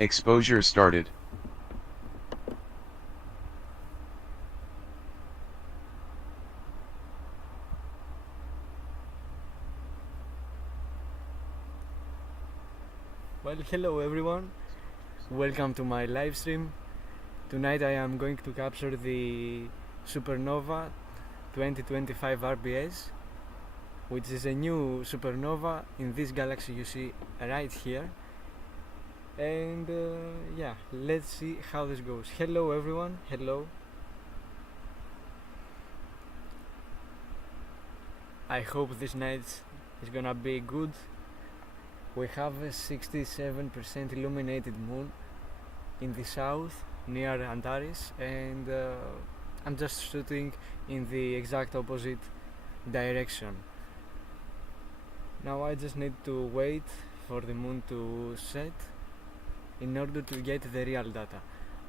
Exposure started. Well, hello everyone, welcome to my live stream. Tonight I am going to capture the Supernova 2025 RBS, which is a new supernova in this galaxy you see right here. And yeah, let's see how this goes. Hello everyone, hello. I hope this night is gonna be good. We have a 67% illuminated moon in the south near Antares, and I'm just shooting in the exact opposite direction. Now I just need to wait for the moon to set in order to get the real data.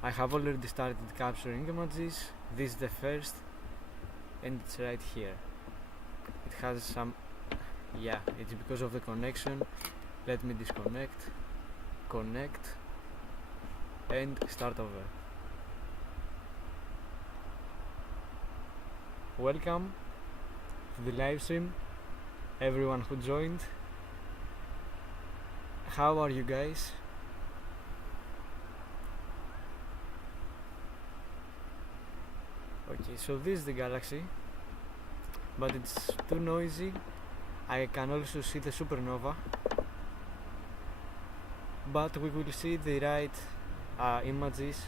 I have already started capturing images. This is the first, and it's right here. It has some, yeah, it's because of the connection. Let me disconnect, connect, and start over. Welcome to the live stream, everyone who joined. How are you guys? Okay, so this is the galaxy, but it's too noisy. I can also see the supernova, but we will see the right images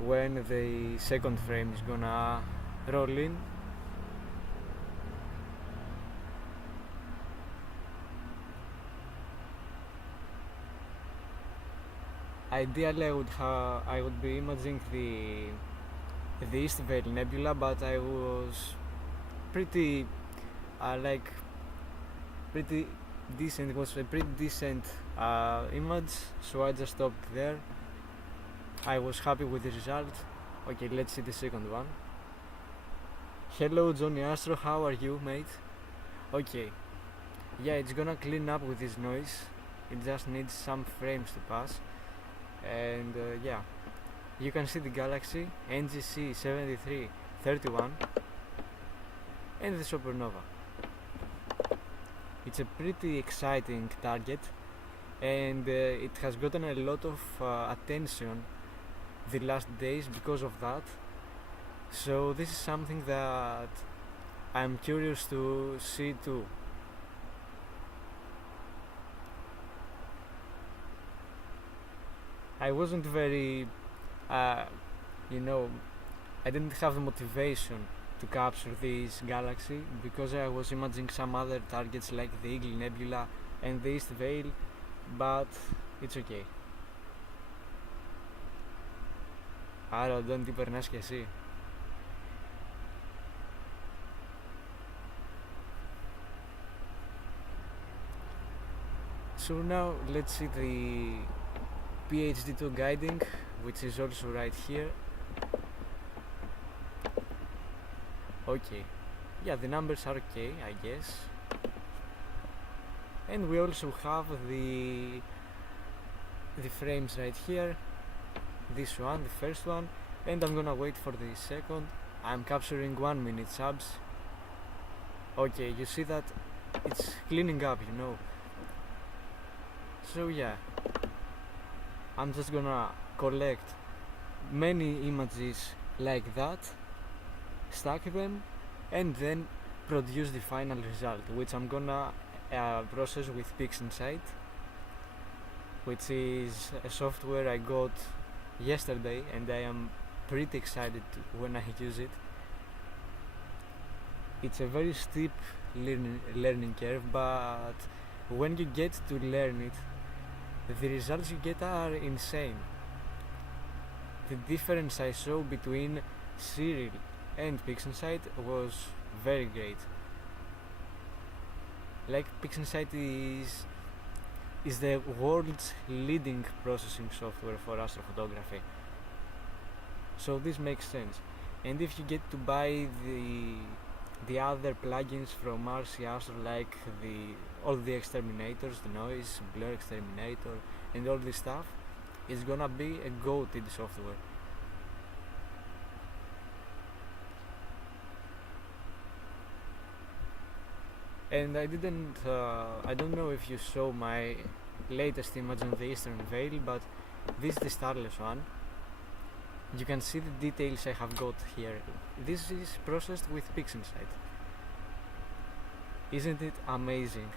when the second frame is gonna roll in. Ideally I would be imaging the East Veil Nebula, but I was pretty pretty decent. It was a pretty decent image, so I just stopped there. I was happy with the result. Okay, let's see the second one. Hello Johnny Astro, how are you, mate? Okay, yeah, it's gonna clean up with this noise. It just needs some frames to pass, and yeah, you can see the galaxy NGC 7331 and the supernova. It's a pretty exciting target, and it has gotten a lot of attention the last days because of that. So this is something that I'm curious to see too. I wasn't very, you know, I didn't have the motivation to capture this galaxy because I was imagining some other targets like the Eagle Nebula and the East Veil, but it's okay. Άρα, Ντόν, τι περνάς κι εσύ? So now let's see the PhD2 guiding, which is also right here. Okay, yeah, the numbers are okay, I guess. And we also have the frames right here. This one, the first one, and I'm gonna wait for the second. I'm capturing 1 minute subs. Okay, you see that it's cleaning up, you know. So yeah, I'm just gonna collect many images like that, stack them, and then produce the final result, which I'm gonna process with PixInsight, which is a software I got yesterday, and I am pretty excited when I use it. It's a very steep learning curve, but when you get to learn it, the results you get are insane. The difference I saw between Cyril and PixInsight was very great. Like, PixInsight is the world's leading processing software for astrophotography, so this makes sense. And if you get to buy the other plugins from RC Astro, like all the exterminators, the noise, blur exterminator, and all this stuff, is gonna be a goated software. And I don't know if you saw my latest image on the Eastern Veil, but this is the starless one. You can see the details I have got here. This is processed with PixelSight. Isn't it amazing?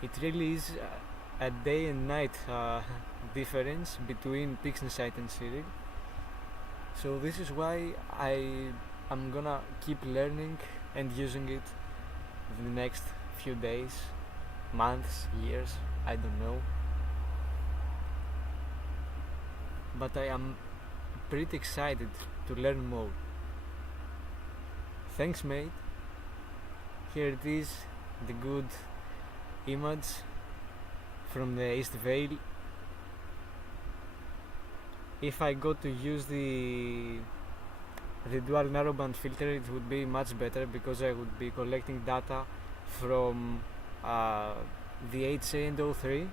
It really is a day and night difference between PixelSight and Cyril. So this is why I'm gonna keep learning and using it the next few days, months, years, I don't know. But I am pretty excited to learn more. Thanks, mate. Here it is, the good image from the East Vale. If I go to use the dual narrowband filter, it would be much better because I would be collecting data from the HA and O3,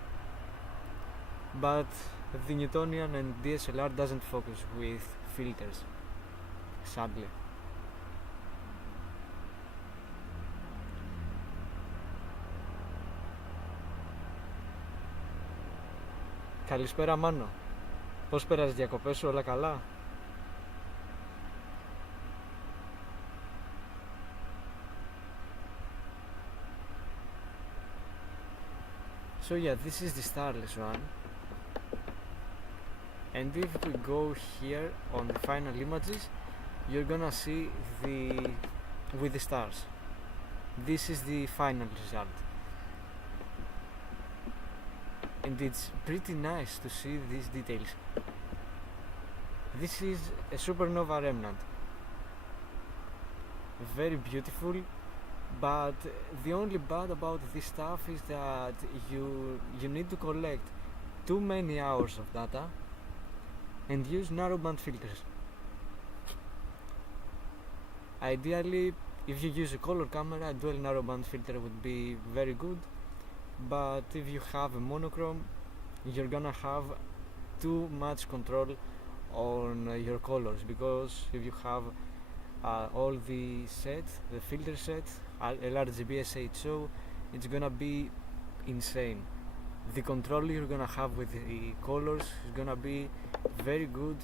but the Newtonian and DSLR doesn't focus with filters, sadly. Καλησπέρα Μάνο. Πώς πέρασες διακοπές σου, όλα καλά? So yeah, this is the starless one. And if we go here on the final images, you're gonna see with the stars. This is the final result. And it's pretty nice to see these details. This is a supernova remnant. Very beautiful, but the only bad about this stuff is that you need to collect too many hours of data and use narrowband filters. Ideally, if you use a color camera, a dual narrowband filter would be very good, but if you have a monochrome, you're gonna have too much control on your colors, because if you have all the filter set, LRGB SHO, it's gonna be insane. The control you're gonna have with the colors is gonna be very good,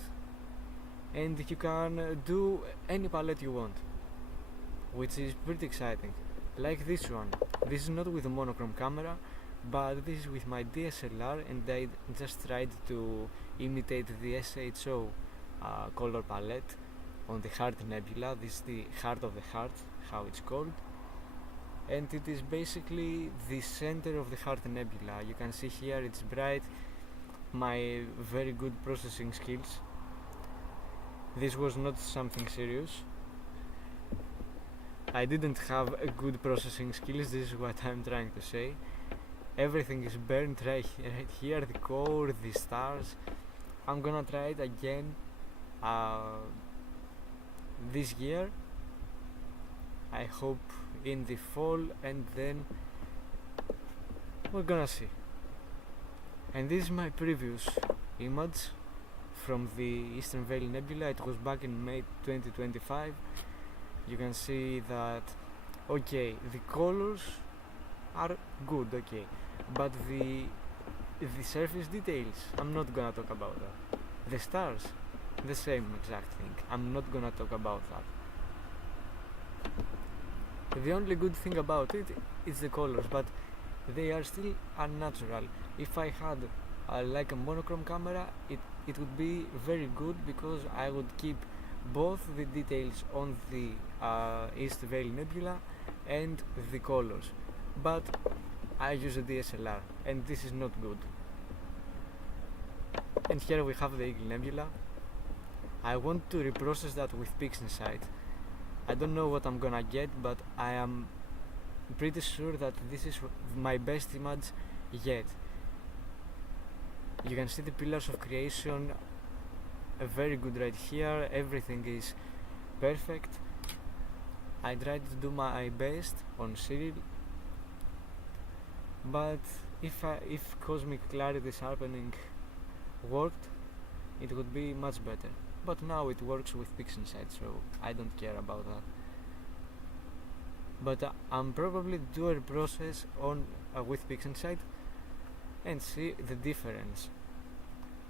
and you can do any palette you want, which is pretty exciting. Like this one. This is not with a monochrome camera, but this is with my DSLR, and I just tried to imitate the SHO color palette on the Heart Nebula. This is the Heart of the Heart, how it's called, and it is basically the center of the Heart Nebula. You can see here it's bright, my very good processing skills. This was not something serious. I didn't have a good processing skills, this is what I'm trying to say. Everything is burnt right here, the core, the stars. I'm gonna try it again this year, I hope in the fall, and then we're gonna see. And this is my previous image from the Eastern Veil Nebula. It was back in May 2025. You can see that, okay, the colors are good, okay, but the surface details, I'm not gonna talk about that. The stars, the same exact thing, I'm not gonna talk about that. The only good thing about it is the colors, but they are still unnatural. If I had like a monochrome camera, it would be very good, because I would keep both the details on the East Veil Nebula and the colors, but I use a DSLR, and this is not good. And here we have the Eagle Nebula. I want to reprocess that with PixelSight. I don't know what I'm gonna get, but I am pretty sure that this is my best image yet. You can see the pillars of creation, very good right here, everything is perfect. I tried to do my best on Cyril, but if cosmic clarity sharpening worked, it would be much better. But now it works with PixInsight, so I don't care about that. But I'm probably do a process on with PixInsight and see the difference.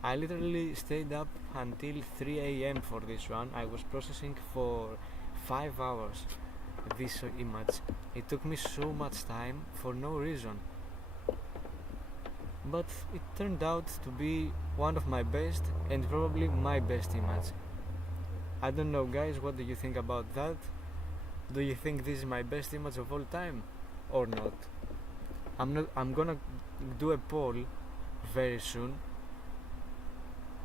I literally stayed up until 3 a.m. for this one. I was processing for 5 hours this image. It took me so much time for no reason. But it turned out to be one of my best and probably my best image. I don't know, guys, what do you think about that? Do you think this is my best image of all time or not? I'm gonna do a poll very soon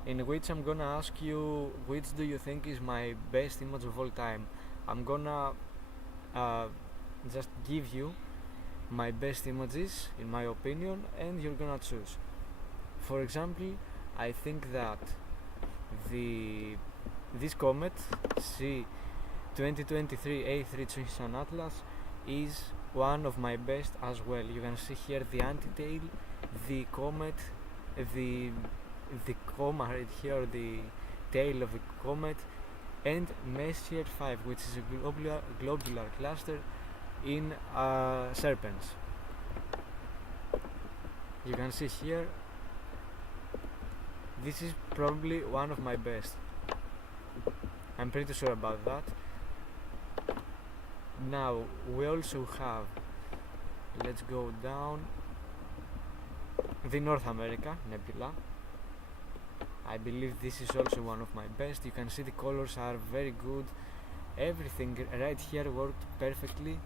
in which I'm gonna ask you which do you think is my best image of all time. I'm gonna just give you my best images in my opinion and you're gonna choose. For example, I think that this comet C2023 A3 Chisholm Atlas is one of my best as well. You can see here the anti-tail, the comet, the coma right here, the tail of the comet, and Messier 5, which is a globular cluster in serpents. You can see here, this is probably one of my best. I'm pretty sure about that. Now we also have, let's go down, the North America Nebula. I believe this is also one of my best. You can see the colors are very good. Everything right here worked perfectly,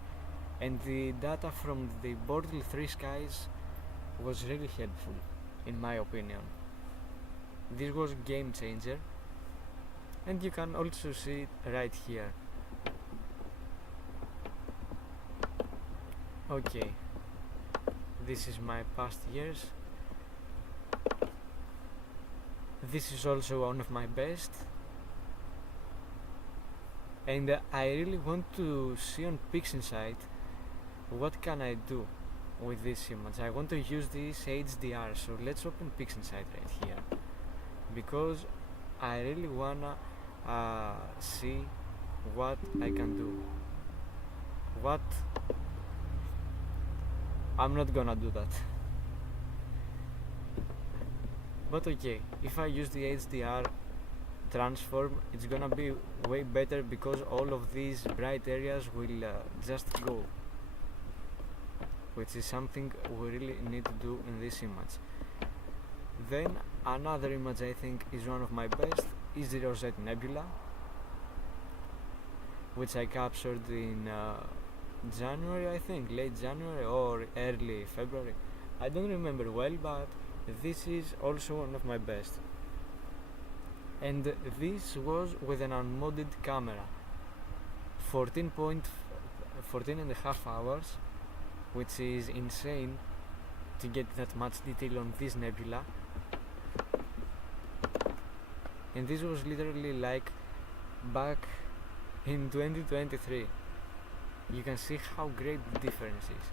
and the data from the Bortle 3 skies was really helpful in my opinion. This was game changer, and you can also see it right here. Okay, this is my past years. This is also one of my best, and I really want to see on PixInsight what can I do with this image. I want to use this HDR, so let's open PixInsight right here, because I really wanna see what I can do. What? I'm not gonna do that. But okay, if I use the HDR transform, it's gonna be way better because all of these bright areas will just go, which is something we really need to do in this image. Then another image I think is one of my best is the Rosette Nebula, which I captured in January, I think, late January or early February. I don't remember well, but this is also one of my best. And this was with an unmodded camera, 14 and a half hours, which is insane to get that much detail on this nebula. And this was literally like back in 2023. You can see how great the difference is.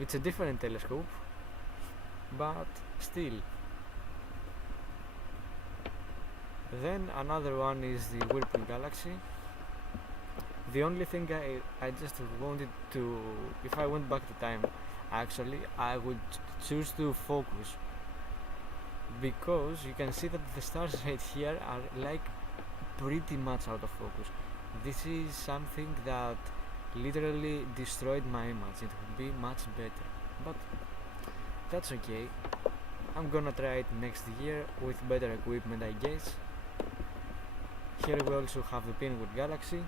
It's a different telescope, but still. Then another one is the Whirlpool Galaxy. The only thing I just wanted to, if I went back to time, actually I would choose to focus, because you can see that the stars right here are like pretty much out of focus. This is something that literally destroyed my image. It would be much better, but that's okay. I'm gonna try it next year with better equipment, I guess. Here we also have the Pinwood Galaxy,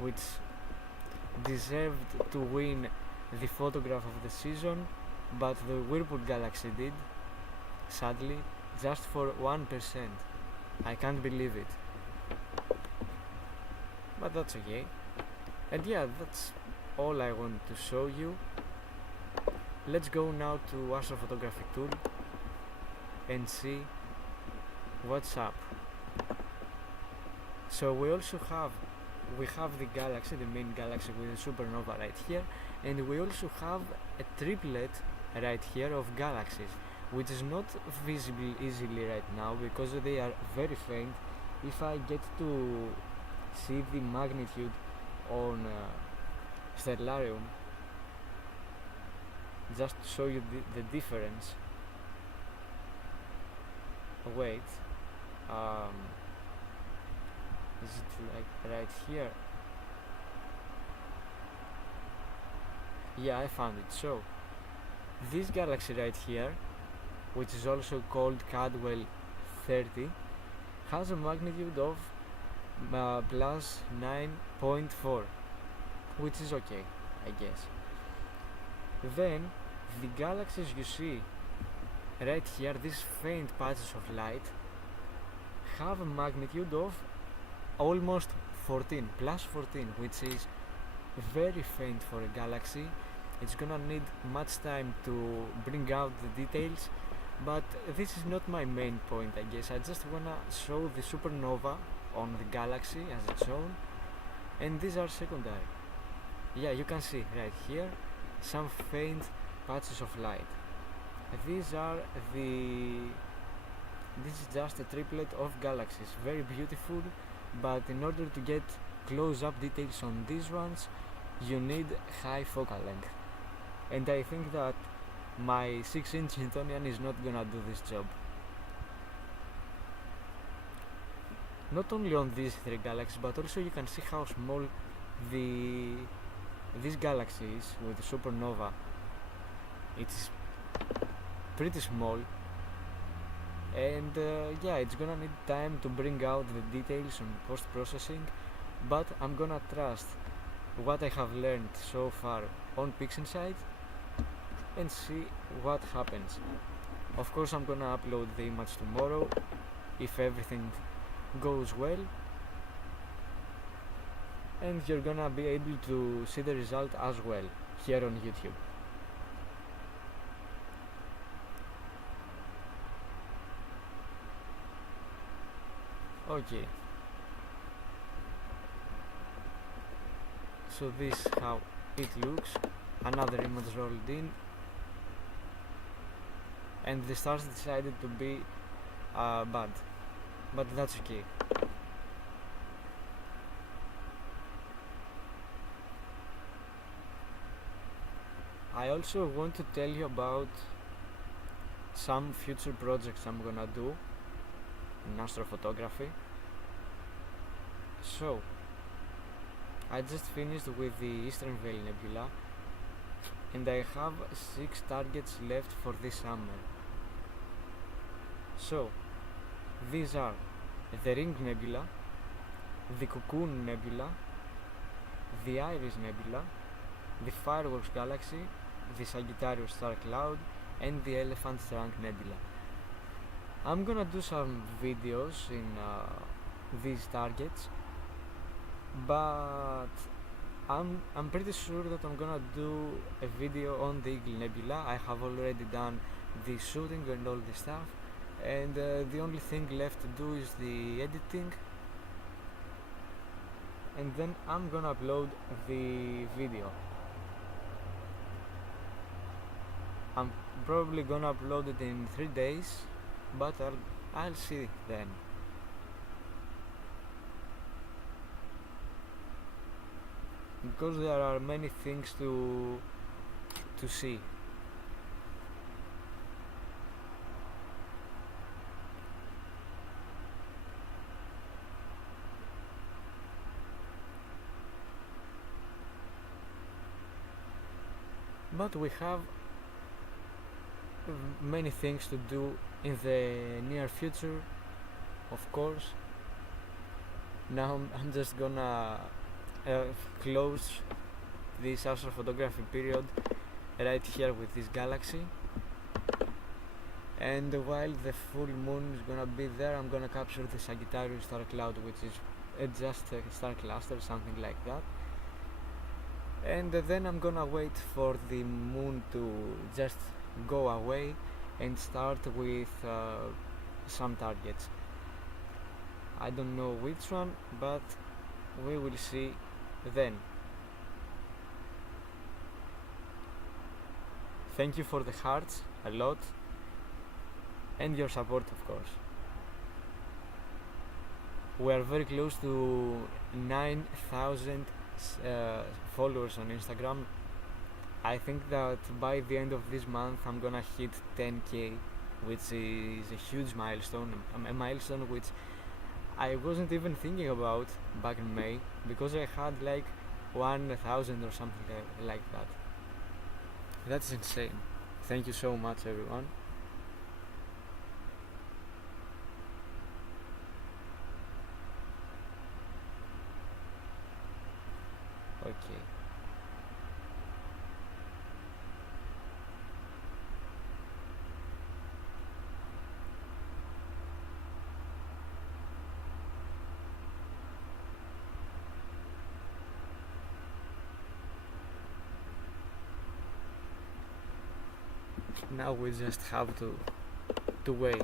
which deserved to win the photograph of the season, but the Whirlpool Galaxy did, sadly, just for 1%. I can't believe it, but that's okay. And yeah, that's all I want to show you. Let's go now to astrophotography tool and see what's up. So we also have we have the galaxy, the main galaxy with the supernova right here, and we also have a triplet right here of galaxies, which is not visible easily right now because they are very faint. If I get to see the magnitude on Stellarium, just to show you the difference. Wait, is it like right here? Yeah, I found it. So this galaxy right here, which is also called Cadwell 30, has a magnitude of plus 9.4, which is okay, I guess. Then the galaxies you see right here, these faint patches of light, have a magnitude of almost 14, plus 14, which is very faint for a galaxy. It's gonna need much time to bring out the details, but this is not my main point, I guess. I just wanna show the supernova on the galaxy as its own, and these are secondary. Yeah, you can see right here some faint patches of light. This is just a triplet of galaxies, very beautiful, but in order to get close-up details on these ones, you need high focal length, and I think that my 6-inch Newtonian is not gonna do this job. Not only on these three galaxies, but also you can see how small this galaxy is with the supernova. It's pretty small, and yeah, it's gonna need time to bring out the details on post-processing, but I'm gonna trust what I have learned so far on PixInsight and see what happens. Of course, I'm gonna upload the image tomorrow if everything goes well, and you're gonna be able to see the result as well here on YouTube. Okay, so this is how it looks. Another image rolled in, and the stars decided to be bad, but that's okay. I also want to tell you about some future projects I'm gonna do in astrophotography. So, I just finished with the Eastern Veil Nebula, and I have 6 targets left for this summer. So, these are the Ring Nebula, the Cocoon Nebula, the Iris Nebula, the Fireworks Galaxy, the Sagittarius Star Cloud, and the Elephant Trunk Nebula. I'm gonna do some videos in these targets, but I'm pretty sure that I'm gonna do a video on the Eagle Nebula. I have already done the shooting and all the stuff, and the only thing left to do is the editing, and then I'm gonna upload the video. I'm probably gonna upload it in 3 days, but I'll see then. Because there are many things to see. But we have many things to do in the near future, of course. Now I'm just gonna close this astrophotography period right here with this galaxy, and while the full moon is gonna be there, I'm gonna capture the Sagittarius star cloud, which is just a star cluster, something like that, and then I'm gonna wait for the moon to just go away and start with some targets. I don't know which one, but we will see then. Thank you for the hearts a lot, and your support, of course. We are very close to 9,000 followers on Instagram. I think that by the end of this month I'm gonna hit 10k, which is a huge milestone, a milestone which I wasn't even thinking about back in May, because I had like 1,000 or something like that. That's insane. Thank you so much, everyone. Okay. Now we just have to wait.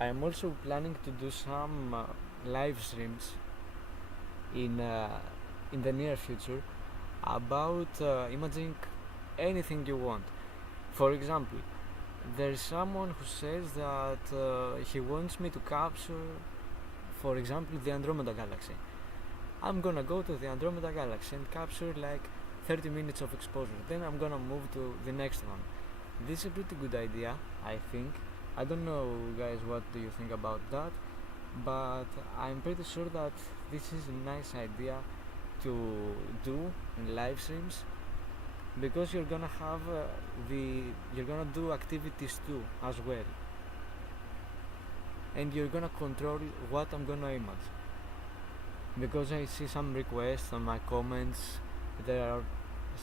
I am also planning to do some live streams in the near future about imaging anything you want. For example, there is someone who says that he wants me to capture, for example, the Andromeda Galaxy. I'm gonna go to the Andromeda Galaxy and capture like 30 minutes of exposure. Then I'm gonna move to the next one. This is a pretty good idea, I think. I don't know, guys, what do you think about that? But I'm pretty sure that this is a nice idea to do in live streams, because you're gonna have you're gonna do activities too as well, and you're gonna control what I'm gonna image. Because I see some requests on my comments, there are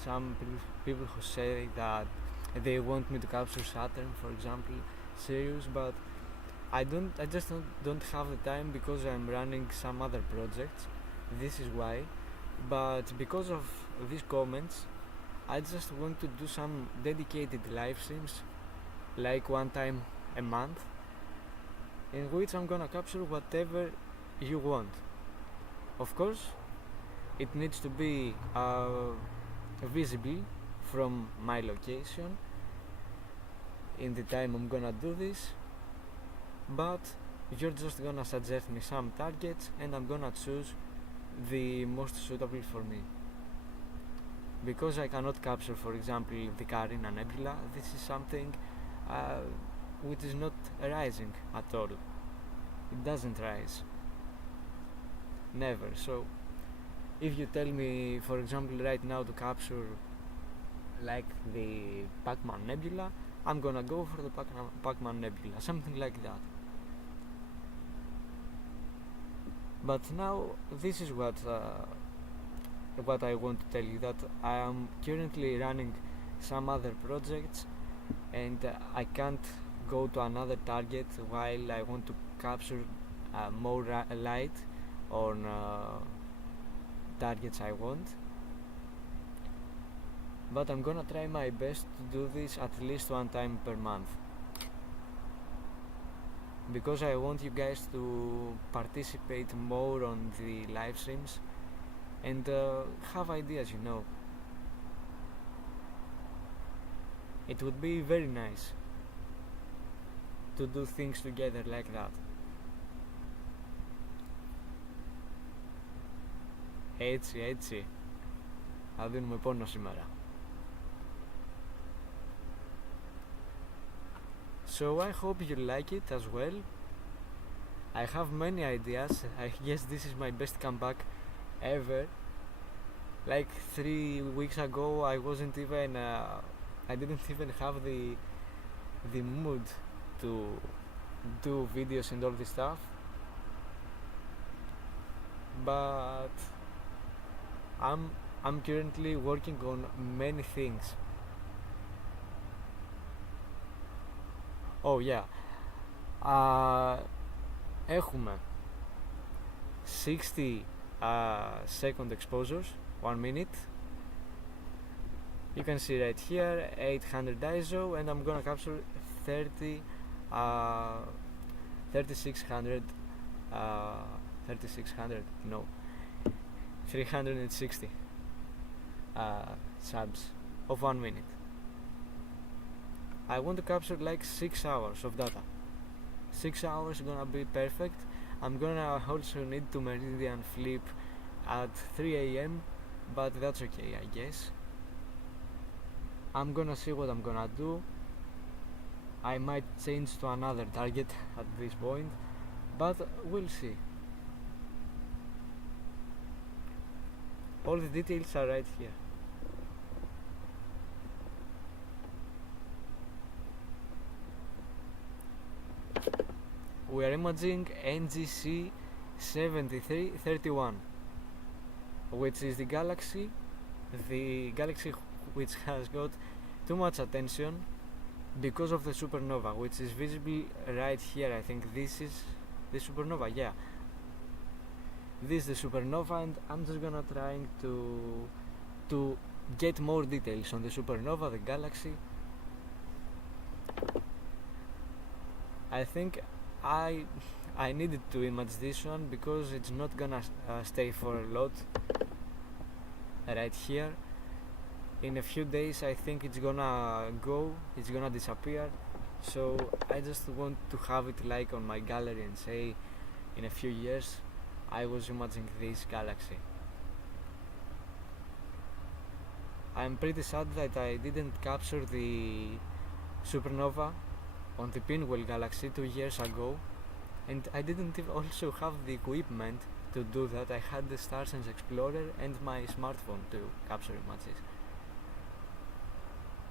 some people who say that they want me to capture Saturn, for example, Sirius, but I just don't have the time, because I'm running some other projects. This is why. But because of these comments, I just want to do some dedicated live streams, like one time a month, in which I'm gonna capture whatever you want. Of course, it needs to be visible from my location in the time I'm gonna do this, but you're just gonna suggest me some targets and I'm gonna choose the most suitable for me. Because I cannot capture, for example, the Carina Nebula, this is something which is not rising at all. It doesn't rise. Never. So if you tell me, for example, right now to capture like the Pac-Man Nebula, I'm gonna go for the Pac-Man Nebula, something like that. But now this is what I want to tell you, that I am currently running some other projects and I can't go to another target while I want to capture more light on targets I want. But I'm gonna try my best to do this at least one time per month, because I want you guys to participate more on the live streams and have ideas, you know. It would be very nice to do things together like that. Έτσι, θα δίνουμε πόνο σήμερα. So I hope you like it as well. I have many ideas. I guess this is my best comeback ever. Like 3 weeks ago I wasn't even I didn't even have the mood to do videos and all this stuff, but I'm currently working on many things. Oh yeah, έχουμε 60 second exposures, 1 minute. You can see right here 800 ISO, and I'm gonna capture 3600 no 360 subs of 1 minute. I want to capture like 6 hours of data. 6 hours gonna be perfect. I'm gonna also need to meridian flip at 3 a.m. but that's okay, I guess. I'm gonna see what I'm gonna do. I might change to another target at this point, but we'll see. All the details are right here. We are imaging NGC 7331, which is the galaxy which has got too much attention because of the supernova, which is visible right here. I think this is the supernova, yeah. This is the supernova, and I'm just gonna trying to get more details on the supernova, the galaxy. I think I needed to image this one because it's not gonna stay for a lot right here. In a few days I think it's gonna disappear, so I just want to have it like on my gallery and say in a few years I was imaging this galaxy. I'm pretty sad that I didn't capture the supernova on the Pinwheel galaxy 2 years ago, and I didn't also have the equipment to do that. I had the StarSense Explorer and my smartphone to capture images.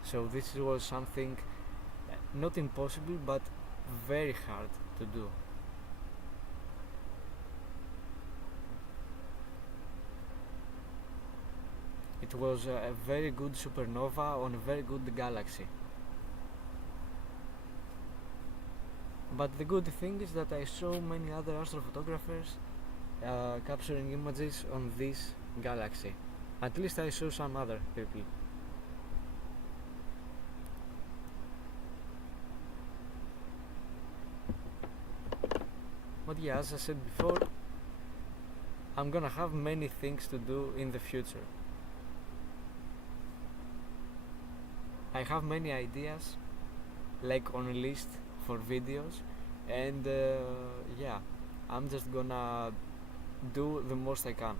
So this was something not impossible but very hard to do. It was a very good supernova on a very good galaxy. But the good thing is that I saw many other astrophotographers capturing images on this galaxy. At least I saw some other people. But yeah, as I said before, I'm gonna have many things to do in the future. I have many ideas, like on a list for videos, and yeah, I'm just gonna do the most I can.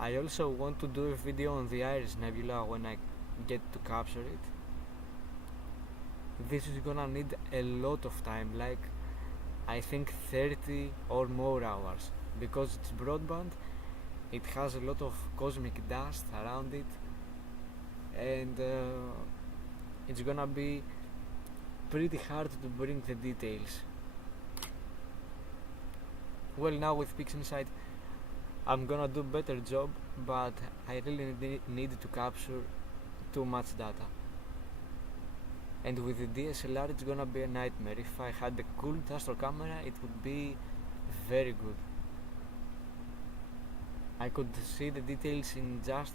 I also want to do a video on the Iris Nebula when I get to capture it. This is gonna need a lot of time, like I think 30 or more hours, because it's broadband. It has a lot of cosmic dust around it, and it's gonna be pretty hard to bring the details. Well, now with PixInsight I'm gonna do better job, but I really need to capture too much data. And with the DSLR it's gonna be a nightmare. If I had a cool astro camera it would be very good. I could see the details in just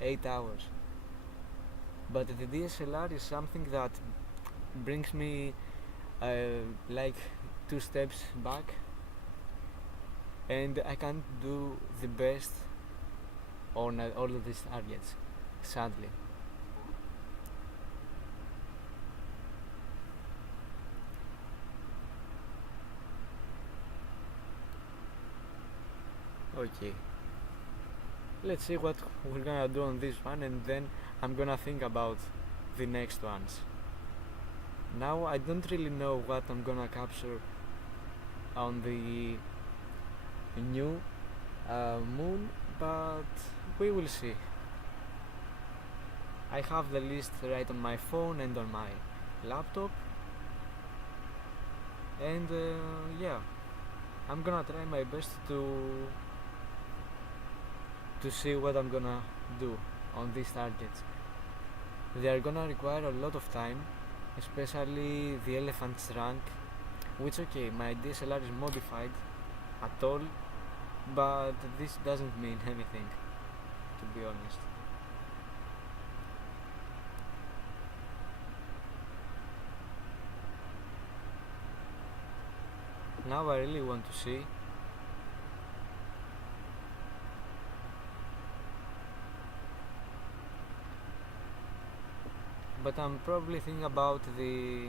8 hours. But the DSLR is something that brings me like 2 steps back, and I can't do the best on all of these targets, sadly. Okay, let's see what we're gonna do on this one, and then I'm gonna think about the next ones. Now I don't really know what I'm gonna capture on the new moon, but we will see. I have the list right on my phone and on my laptop, and yeah, I'm gonna try my best to see what I'm gonna do on these targets. They are gonna require a lot of time, especially the elephant's rank, which, okay, my DSLR is modified at all, but this doesn't mean anything, to be honest. Now I really want to see but I'm probably thinking about the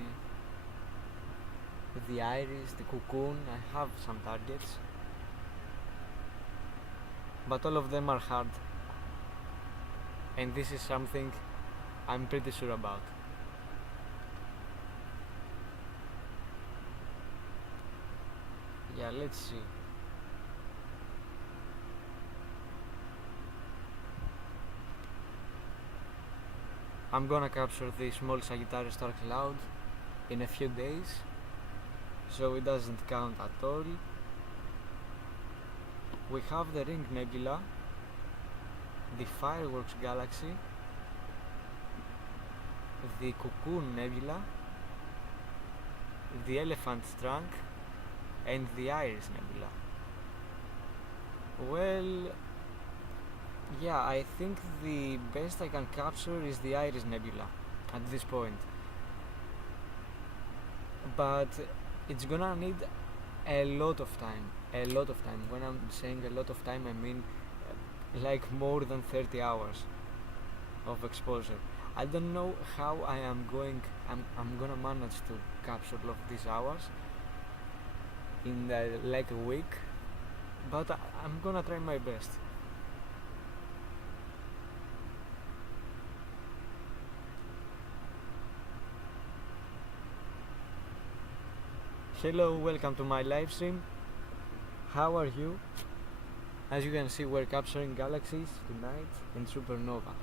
iris, the cocoon. I have some targets, but all of them are hard, and this is something I'm pretty sure about. Yeah, let's see. I'm gonna capture the small Sagittarius star cloud in a few days, so it doesn't count at all. We have the Ring Nebula, the Fireworks Galaxy, the Cocoon Nebula, the Elephant's Trunk, and the Iris Nebula. Well, yeah, I think the best I can capture is the Iris Nebula at this point, but it's gonna need a lot of time. When I'm saying a lot of time, I mean like more than 30 hours of exposure. I don't know how I'm gonna manage to capture all of these hours in like a week, but I'm gonna try my best. Hello, welcome to my live stream. How are you? As you can see, we're capturing galaxies tonight and supernovas.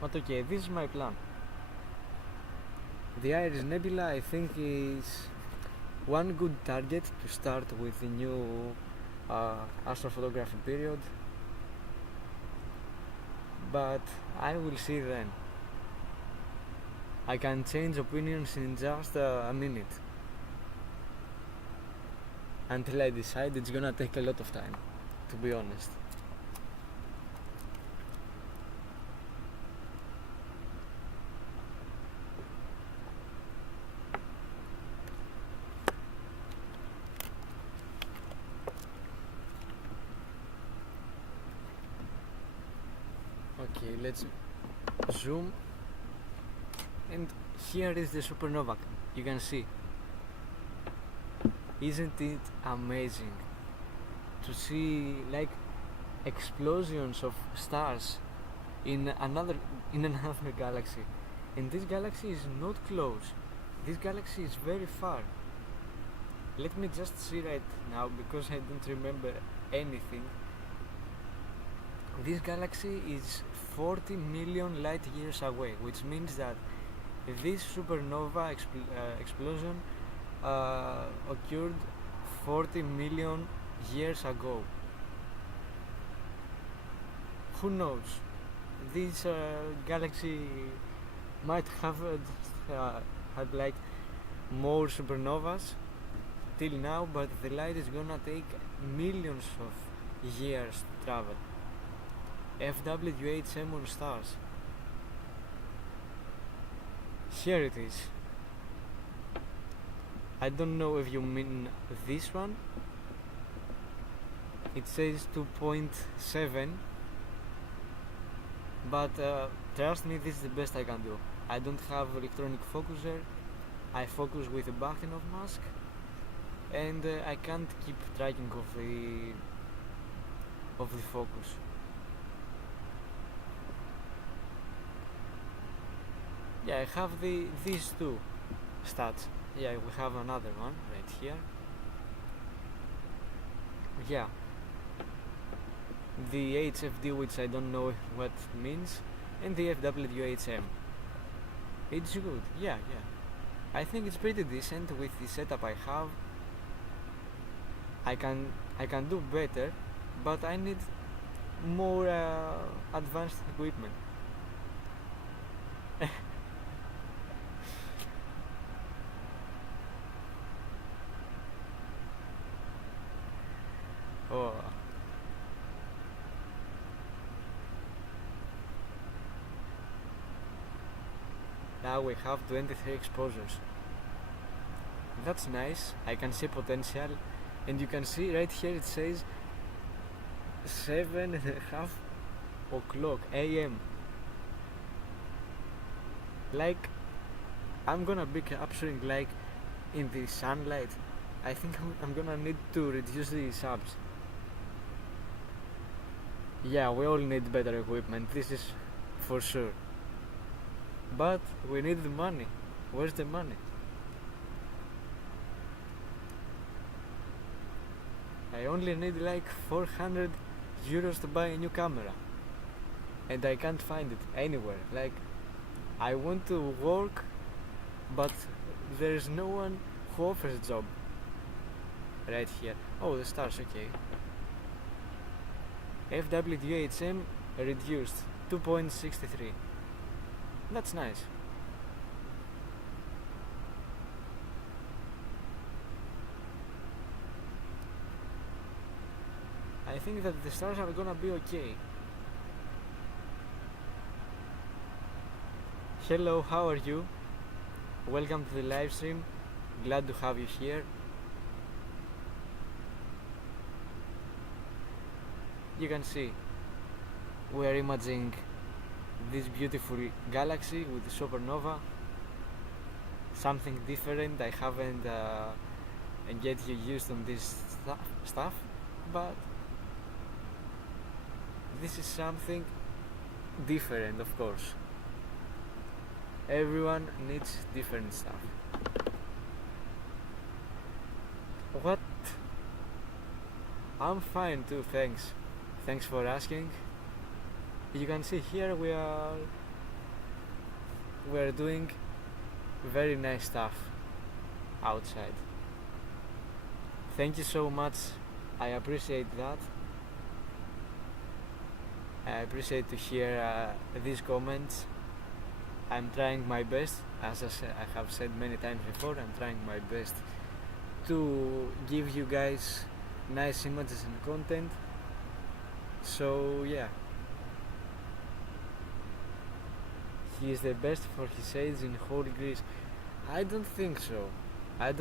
But okay, this is my plan. The Iris Nebula, I think, is one good target to start with the new astrophotography period, but I will see then. I can change opinions in just a minute. Until I decide, it's gonna take a lot of time, to be honest. Okay, let's zoom, and here is the supernova. You can see. Isn't it amazing to see like explosions of stars in another galaxy? And this galaxy is not close. This galaxy is very far. Let me just see right now, because I don't remember anything. This galaxy is 40 million light years away, which means that this supernova explosion occurred 40 million years ago. Who knows? This galaxy might have had like more supernovas till now, but the light is gonna take millions of years to travel. FWHM on stars. Here it is. I don't know if you mean this one. It says 2.7, but trust me, this is the best I can do. I don't have electronic focuser. I focus with a Bakhtinov mask, and I can't keep tracking of the focus. Yeah, I have these two stats. Yeah, we have another one right here. Yeah, the HFD, which I don't know what it means, and the FWHM. It's good. Yeah. I think it's pretty decent with the setup I have. I can do better, but I need more advanced equipment. Oh. Now we have 23 exposures. That's nice. I can see potential and you can see right here it says 7:30 o'clock AM. Like, I'm gonna be capturing like in the sunlight. I think I'm gonna need to reduce the subs. Yeah, we all need better equipment, this is for sure. But we need the money. Where's the money? I only need like 400 euros to buy a new camera. And I can't find it anywhere. Like, I want to work, but there's no one who offers a job. Right here. Oh, the stars, okay. FWDHM reduced 2.63. That's nice. I think that the stars are gonna be okay. Hello, how are you? Welcome to the live stream. Glad to have you here. You can see we are imaging this beautiful galaxy with the supernova. Something different. I haven't get you used on this stuff, but this is something different, of course. Everyone needs different stuff. What? I'm fine too, thanks. Thanks for asking. You can see here we are doing very nice stuff outside. Thank you so much. I appreciate that. I appreciate to hear these comments. I'm trying my best, as I have said many times before, I'm trying my best to give you guys nice images and content. So yeah, he is the best for his age in whole Greece. I don't think so. I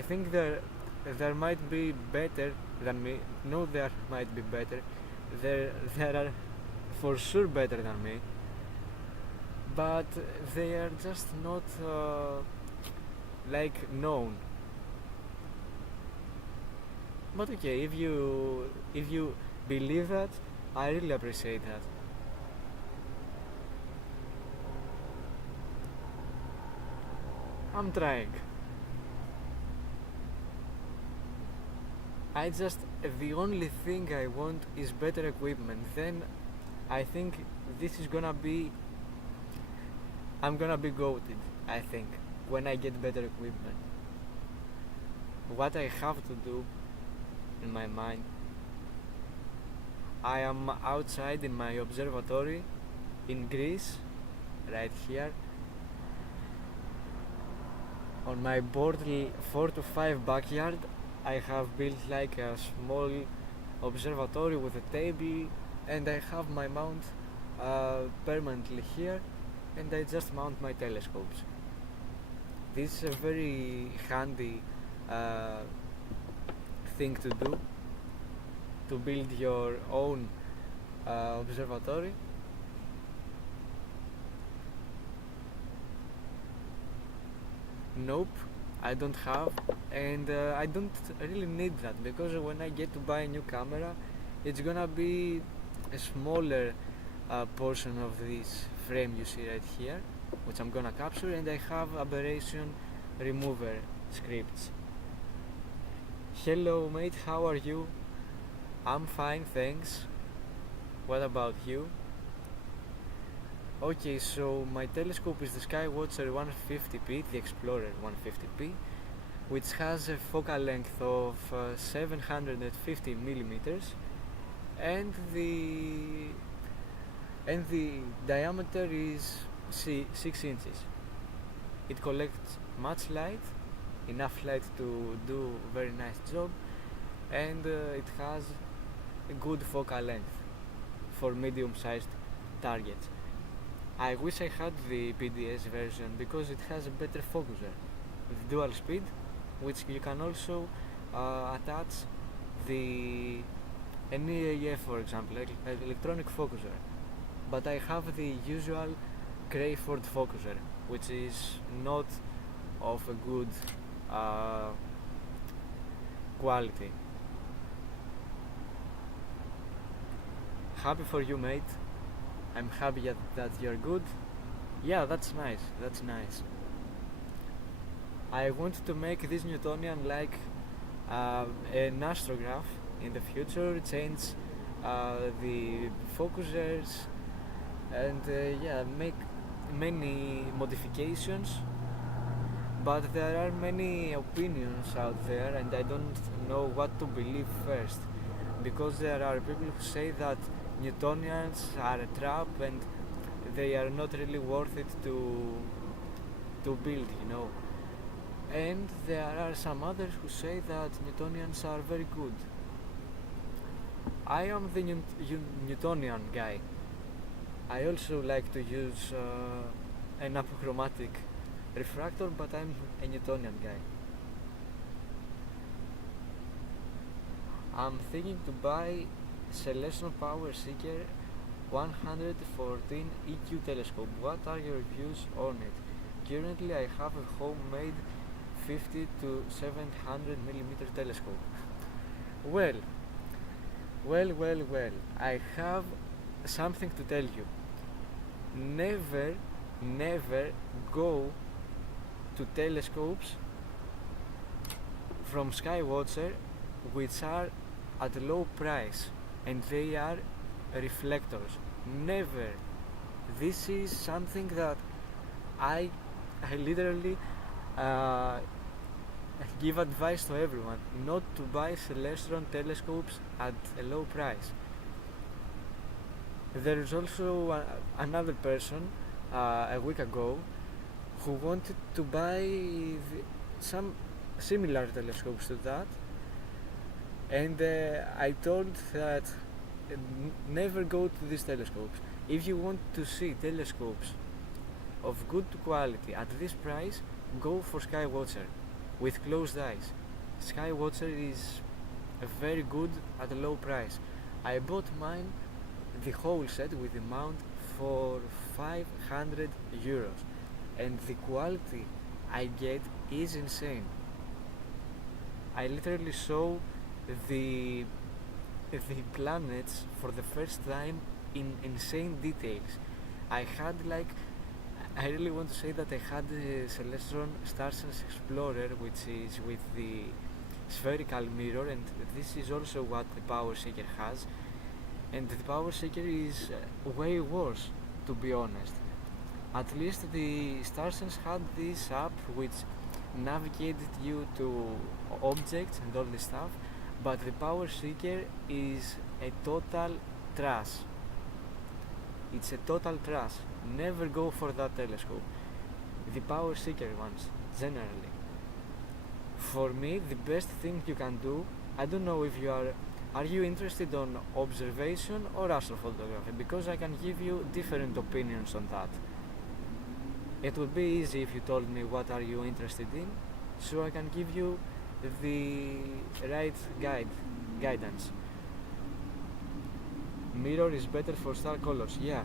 think there might be better than me. No, there might be better. There are for sure better than me, but they are just not like known. But okay, if you believe that, I really appreciate that. I'm trying. The only thing I want is better equipment. Then I think this is gonna be, I'm gonna be goated, I think, when I get better equipment. What I have to do in my mind, I am outside in my observatory in Greece, right here. On my board 4 to 5 backyard, I have built like a small observatory with a table, and I have my mount permanently here, and I just mount my telescopes. This is a very handy thing to do, to build your own observatory. Nope, I don't have, and I don't really need that, because when I get to buy a new camera, it's gonna be a smaller portion of this frame you see right here, which I'm gonna capture, and I have aberration remover scripts. Hello mate, how are you? I'm fine, thanks. What about you? Okay, so my telescope is the Skywatcher 150p, the Explorer 150p, which has a focal length of 750 millimeters, and the diameter is 6 inches. It collects much light, enough light to do a very nice job, and it has a good focal length for medium-sized targets. I wish I had the PDS version, because it has a better focuser with dual speed, which you can also attach the NEAF, for example, electronic focuser, but I have the usual Crayford focuser, which is not of a good quality. Happy for you, mate. I'm happy that you're good. Yeah, that's nice. I want to make this Newtonian like an astrograph in the future, change the focusers, and make many modifications. But there are many opinions out there, and I don't know what to believe first, because there are people who say that Newtonians are a trap and they are not really worth it to build, and there are some others who say that Newtonians are very good. I am the Newtonian guy. I also like to use an apochromatic refractor, but I'm a Newtonian guy. I'm thinking to buy Celestion Power Seeker 114 EQ telescope. What are your views on it? Currently I have a homemade 50 to 700 millimeter telescope. Well, I have something to tell you. Never go to telescopes from Skywatcher which are at a low price and they are reflectors. Never. This is something that I literally give advice to everyone not to buy Celestron telescopes at a low price. There is also another person a week ago who wanted to buy some similar telescopes to that, and I told that never go to these telescopes. If you want to see telescopes of good quality at this price, go for Skywatcher with closed eyes. Skywatcher is very good at a low price. I bought mine, the whole set with the mount, for 500 euros, and the quality I get is insane. I literally saw the planets for the first time in insane details. I really want to say that I had the Celestron Starsense Explorer, which is with the spherical mirror, and this is also what the Power Seeker has, and the Power Seeker is way worse, to be honest. At least the Starsense had this app which navigated you to objects and all this stuff, but the Power Seeker is a total trash. It's a total trash. Never go for that telescope. The Power Seeker ones, generally. For me, the best thing you can do, I don't know if are you interested on observation or astrophotography, because I can give you different opinions on that. It would be easy if you told me what are you interested in, so I can give you the right guidance. Mirror is better for star colors, yeah,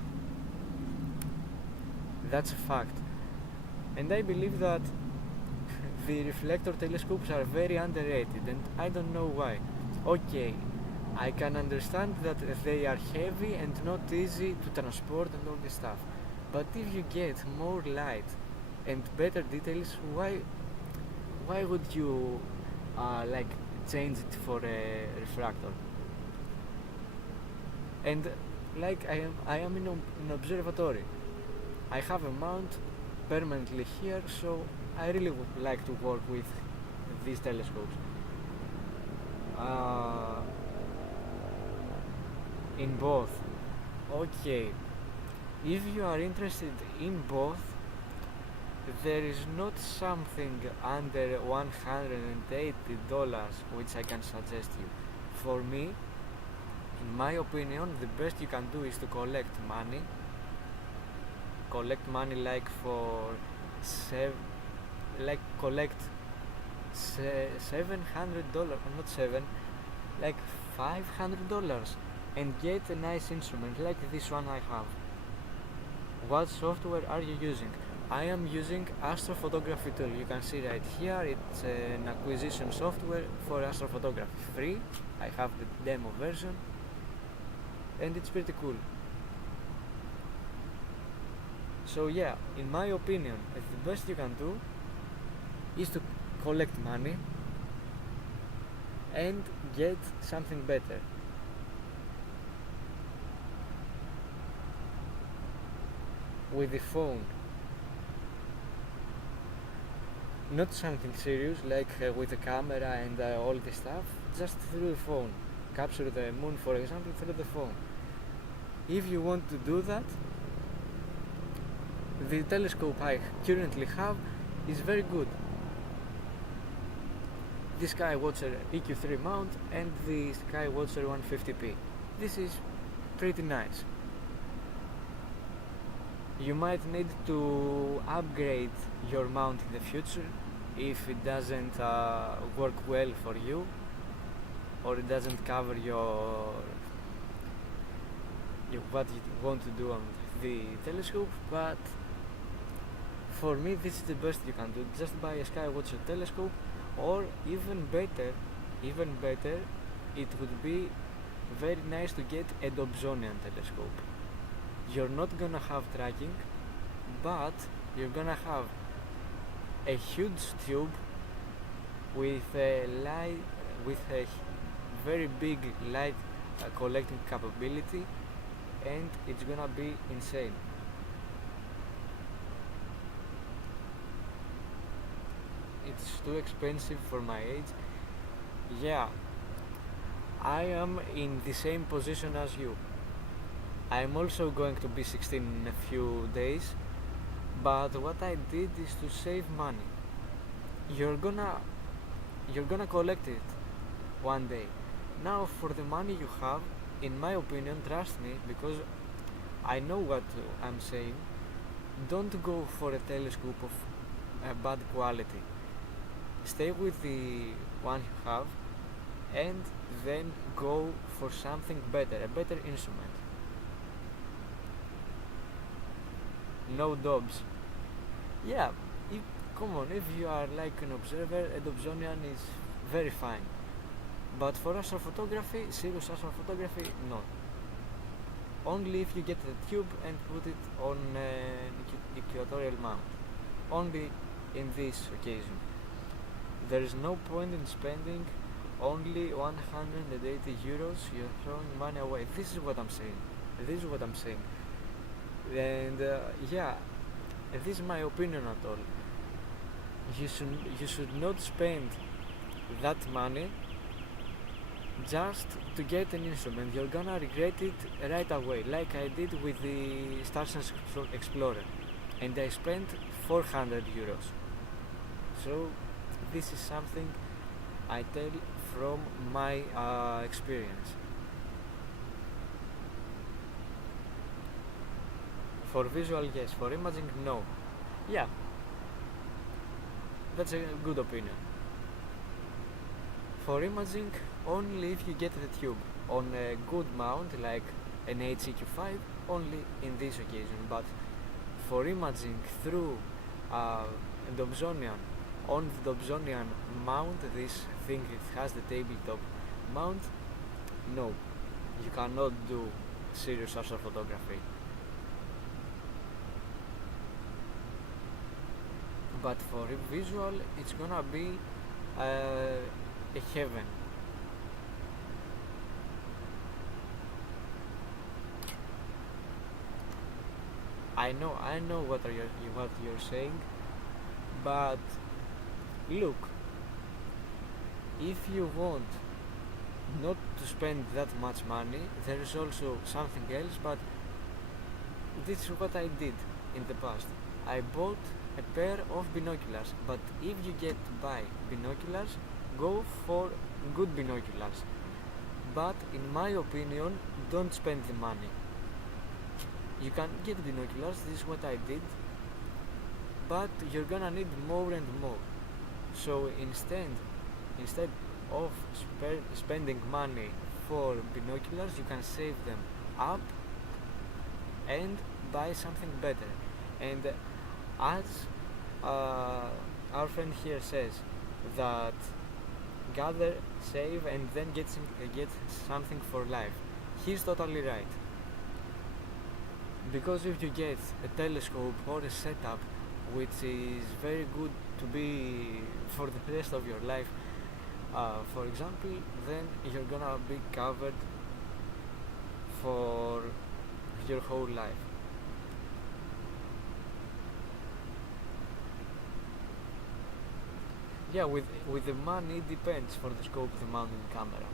that's a fact. And I believe that the reflector telescopes are very underrated, and I don't know why. Okay, I can understand that they are heavy and not easy to transport and all this stuff, but if you get more light and better details, why would you change it for a refractor? And I am in an observatory. I have a mount permanently here, so I really would like to work with these telescopes. In both. Okay. If you are interested in both, there is not something under $180 which I can suggest you. For me, in my opinion, the best you can do is to collect money collect $700, not seven, like $500, and get a nice instrument like this one I have. What software are you using? I am using astrophotography tool. You can see right here, it's an acquisition software for astrophotography, free. I have the demo version and it's pretty cool. So yeah, in my opinion, the best you can do is to collect money and get something better. With the phone, not something serious like with the camera and all this stuff, just through the phone. Capture the moon, for example, through the phone. If you want to do that, the telescope I currently have is very good. The Skywatcher EQ3 mount and the Skywatcher 150p. This is pretty nice. You might need to upgrade your mount in the future if it doesn't work well for you, or it doesn't cover your what you want to do on the telescope. But for me, this is the best you can do. Just buy a Skywatcher telescope, or even better, it would be very nice to get a Dobsonian telescope. You're not gonna have tracking, but you're gonna have a huge tube with a very big light collecting capability, and it's gonna be insane. It's too expensive for my age. Yeah, I am in the same position as you. I'm also going to be 16 in a few days, but what I did is to save money. You're gonna collect it one day. Now, for the money you have, in my opinion, trust me, because I know what I'm saying, don't go for a telescope of bad quality. Stay with the one you have and then go for something better, a better instrument. No Dobs. Yeah, come on, if you are like an observer, a Dobsonian is very fine. But for astrophotography, serious astrophotography, no. Only if you get the tube and put it on an equatorial mount. Only in this occasion. There is no point in spending only 180 euros. You're throwing money away. This is what I'm saying. And yeah, this is my opinion at all. You should not spend that money just to get an instrument. You're gonna regret it right away, like I did with the Stars Explorer, and I spent 400 euros. So this is something I tell from my experience. For visual, yes. For imaging, no. Yeah, that's a good opinion. For imaging, only if you get the tube on a good mount like an HEQ5, only in this occasion. But for imaging through a Dobsonian, on the Dobsonian mount, this thing it has the tabletop mount, no, you cannot do serious astrophotography. But for visual, it's gonna be a heaven. I know what you're saying, but look, if you want not to spend that much money, there is also something else. But this is what I did in the past. I bought a pair of binoculars, but if you get to buy binoculars, go for good binoculars. But in my opinion, don't spend the money. You can get binoculars, this is what I did, but you're gonna need more and more. So instead of spending money for binoculars, you can save them up and buy something better. And as our friend here says, that gather, save, and then get something for life. He's totally right. Because if you get a telescope or a setup which is very good to be for the rest of your life, for example, then you're gonna be covered for your whole life. Yeah, with the money it depends for the scope of the mounting camera.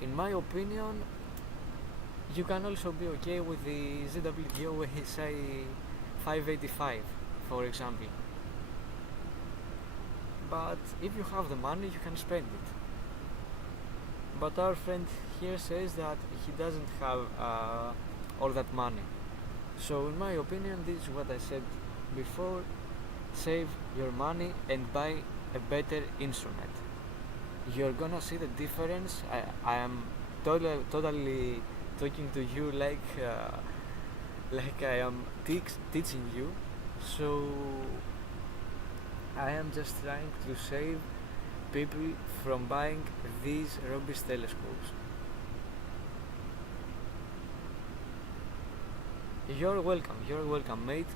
In my opinion, you can also be okay with the ZWO SI 585, for example. But if you have the money, you can spend it. But our friend here says that he doesn't have all that money. So in my opinion, this is what I said before: save your money and buy a better instrument. You're gonna see the difference. I am totally talking to you like I am teaching you. So I am just trying to save people from buying these rubbish telescopes. You're welcome, mate.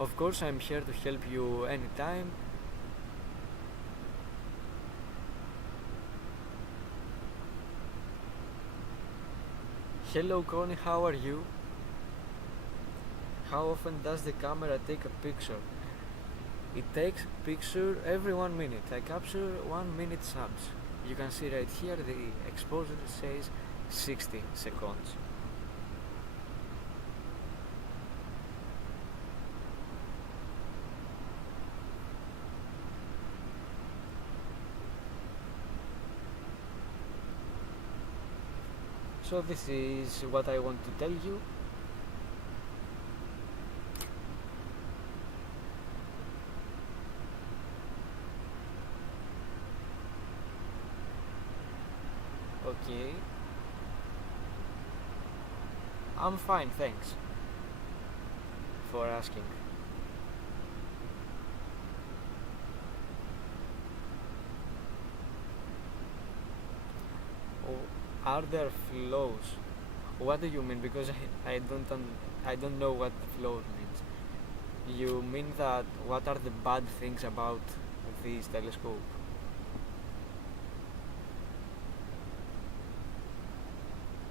Of course, I'm here to help you anytime. Hello Connie, how are you? How often does the camera take a picture? It takes picture every 1 minute. I capture 1 minute subs. You can see right here the exposure says 60 seconds. So this is what I want to tell you. Okay. I'm fine, thanks for asking. Are there flaws? What do you mean? Because I don't know what flaws means. You mean that what are the bad things about this telescope?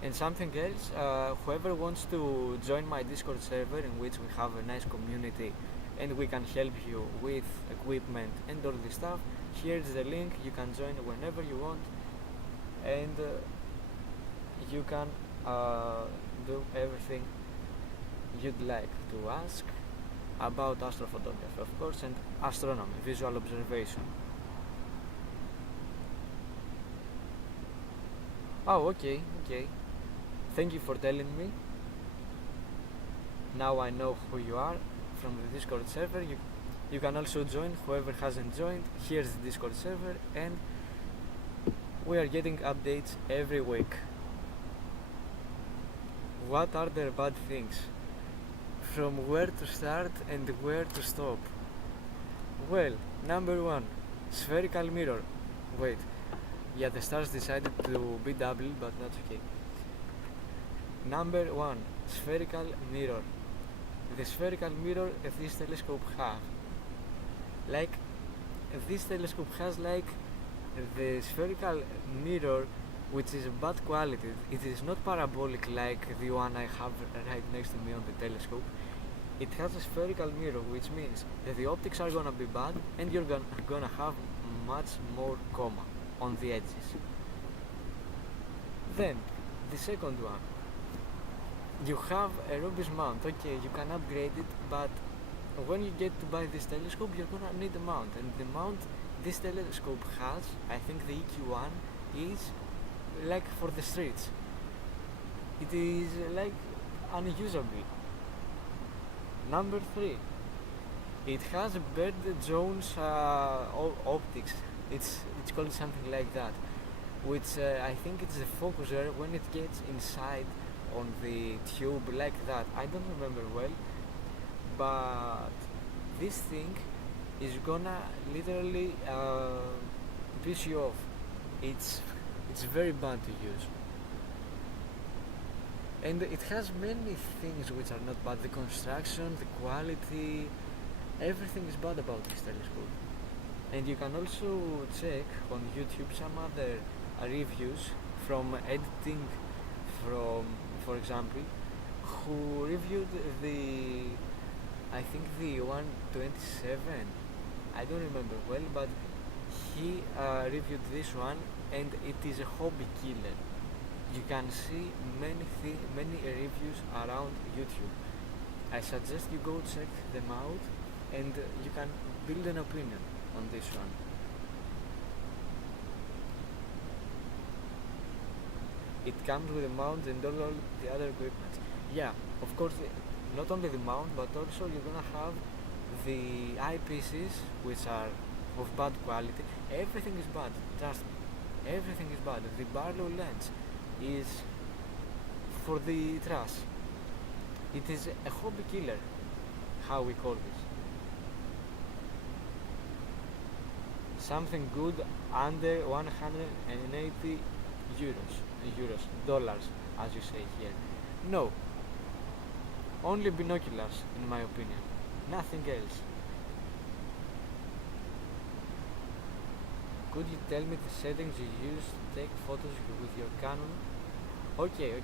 And something else, whoever wants to join my Discord server, in which we have a nice community and we can help you with equipment and all this stuff, here's the link. You can join whenever you want, and you can do everything you'd like to ask about astrophotography, of course, and astronomy, visual observation. Oh, okay. Thank you for telling me. Now I know who you are from the Discord server. You can also join, whoever hasn't joined. Here's the Discord server, and we are getting updates every week. What are the bad things? From where to start and where to stop? Well, number one, spherical mirror. Wait, yeah, the stars decided to be double, but that's okay. Number one, spherical mirror. The spherical mirror this telescope has. This telescope has the spherical mirror, which is bad quality. It is not parabolic like the one I have right next to me on the telescope. It has a spherical mirror, which means that the optics are gonna be bad and you're gonna have much more coma on the edges. Then, the second one. You have a rubbish mount. Okay, you can upgrade it, but when you get to buy this telescope, you're gonna need a mount. And the mount this telescope has, I think the EQ1, is like for the streets. It is like unusable. Number 3, it has Bird Jones optics. It's called something like that, which I think it's the focuser when it gets inside on the tube like that. I don't remember well, but this thing is gonna literally piss you off. It's very bad to use, and it has many things which are not bad. The construction, the quality, everything is bad about this telescope. And you can also check on YouTube some other reviews from editing, from, for example, who reviewed the, I think the 127, I don't remember well, but he reviewed this one, and it is a hobby killer. You can see many reviews around YouTube. I suggest you go check them out, and you can build an opinion on this one. It comes with a mount and all the other equipment. Yeah, of course, not only the mount, but also you're gonna have the eyepieces, which are of bad quality. Everything is bad, trust me. Everything is bad. The Barlow lens is for the trash. It is a hobby killer, how we call this. Something good under 180 dollars, as you say here. No, only binoculars, in my opinion, nothing else. Could you tell me the settings you use to take photos with your Canon? Okay.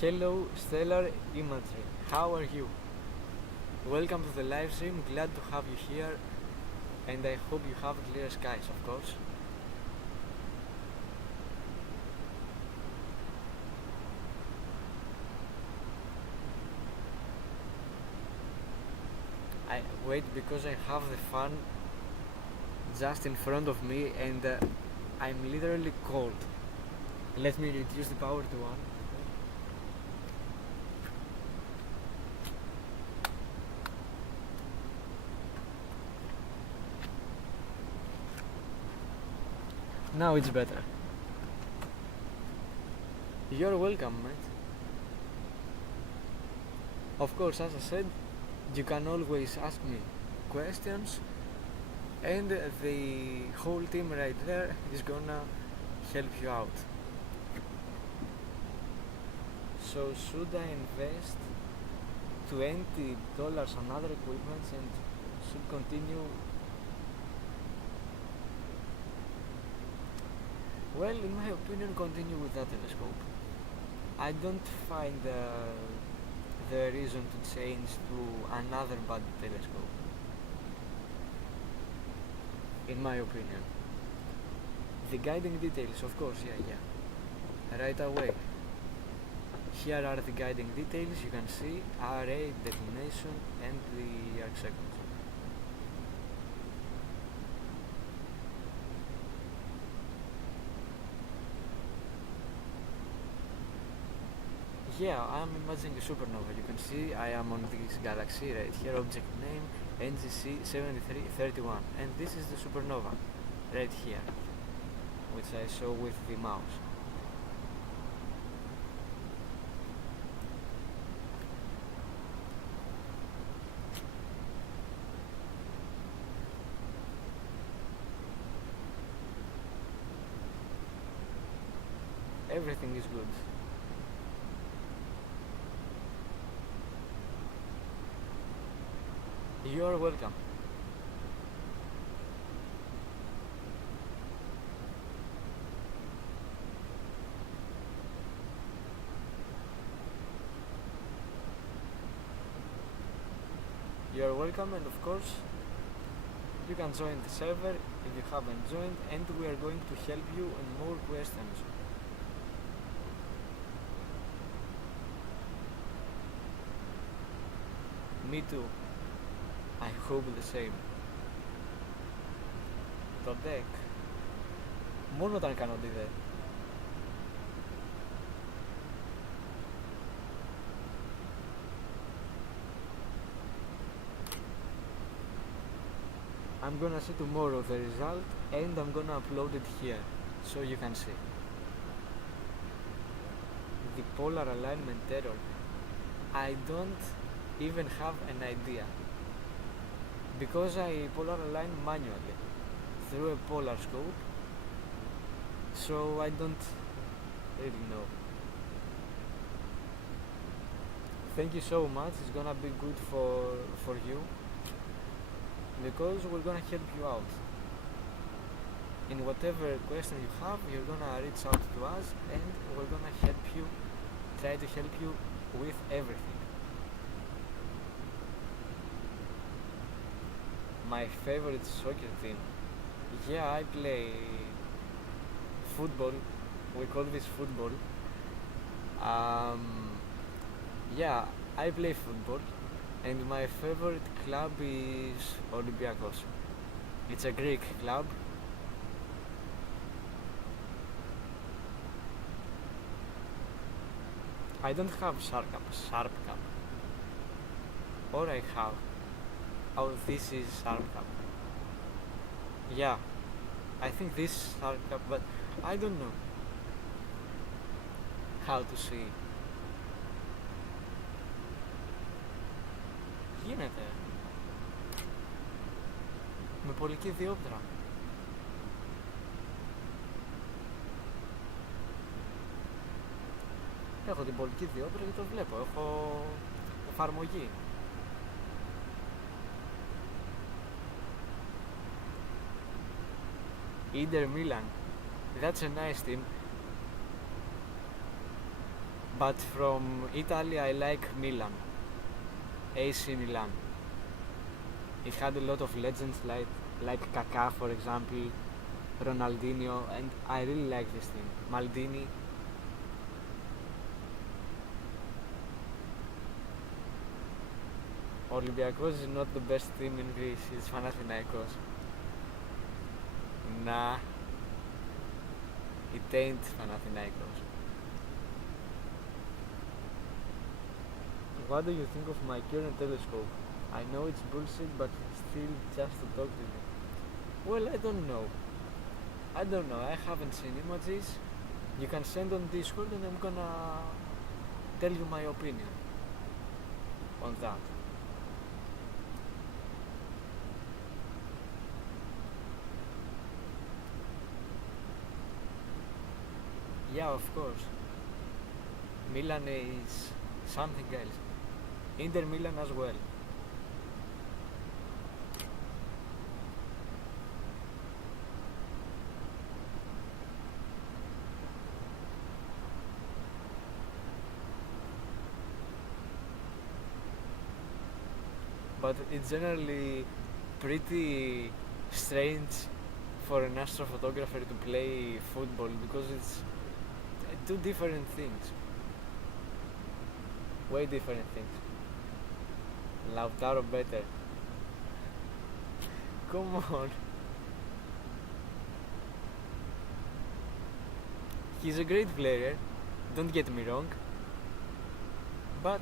Hello, Stellar Imagery. How are you? Welcome to the live stream. Glad to have you here, and I hope you have clear skies, of course. I wait because I have the fan just in front of me, and I'm literally cold. Let me reduce the power to 1. Now it's better. You're welcome, mate. Of course, as I said, you can always ask me questions, and the whole team right there is gonna help you out. So should I invest $20 on other equipment and should continue? Well, in my opinion, continue with that telescope. I don't find the reason to change to another bad telescope, in my opinion. The guiding details, of course, yeah. Right away. Here are the guiding details. You can see array, declination, and the arc seconds. Yeah, I'm imagining a supernova. You can see I am on this galaxy right here, object name NGC 7331, and this is the supernova right here, which I saw with the mouse. Everything is good. You are welcome. You are welcome, and of course you can join the server if you haven't joined, and we are going to help you on more questions. Me too. I hope the same. Το deck. Μόνο όταν κάνω DD. I'm gonna see tomorrow the result and I'm gonna upload it here so you can see. The polar alignment error, I don't even have an idea because I polar align manually through a polar scope, so I don't really know. Thank you so much, it's gonna be good for you because we're gonna help you out. In whatever question you have, you're gonna reach out to us and we're gonna help you, try to help you with everything. My favorite soccer team, yeah, I play football, we call this football. Yeah, I play football and my favorite club is Olympiacos. It's a Greek club. I don't have sharp cap. Or I have. Oh, this is sharp cap. Yeah, I think this is sharp cap, but I don't know how to see. Γίνεται. Με πολική διόπτρα. Έχω την πολική διόπτρα και το βλέπω. Έχω εφαρμογή. Inter Milan. That's a nice team. But from Italy I like Milan. AC Milan. It had a lot of legends like Kaká, for example, Ronaldinho, and I really like this team. Maldini. Olympiacos is not the best team in Greece, it's Panathinaikos. Nah, it ain't Panathinaikos. What do you think of my current telescope? I know it's bullshit, but still just to talk to you. Well, I don't know. I haven't seen images. You can send on Discord and I'm gonna tell you my opinion on that. Yeah, of course. Milan is something else. Inter Milan as well. But it's generally pretty strange for an astrophotographer to play football because it's two different things. Way different things. Lautaro better. Come on. He's a great player, don't get me wrong, but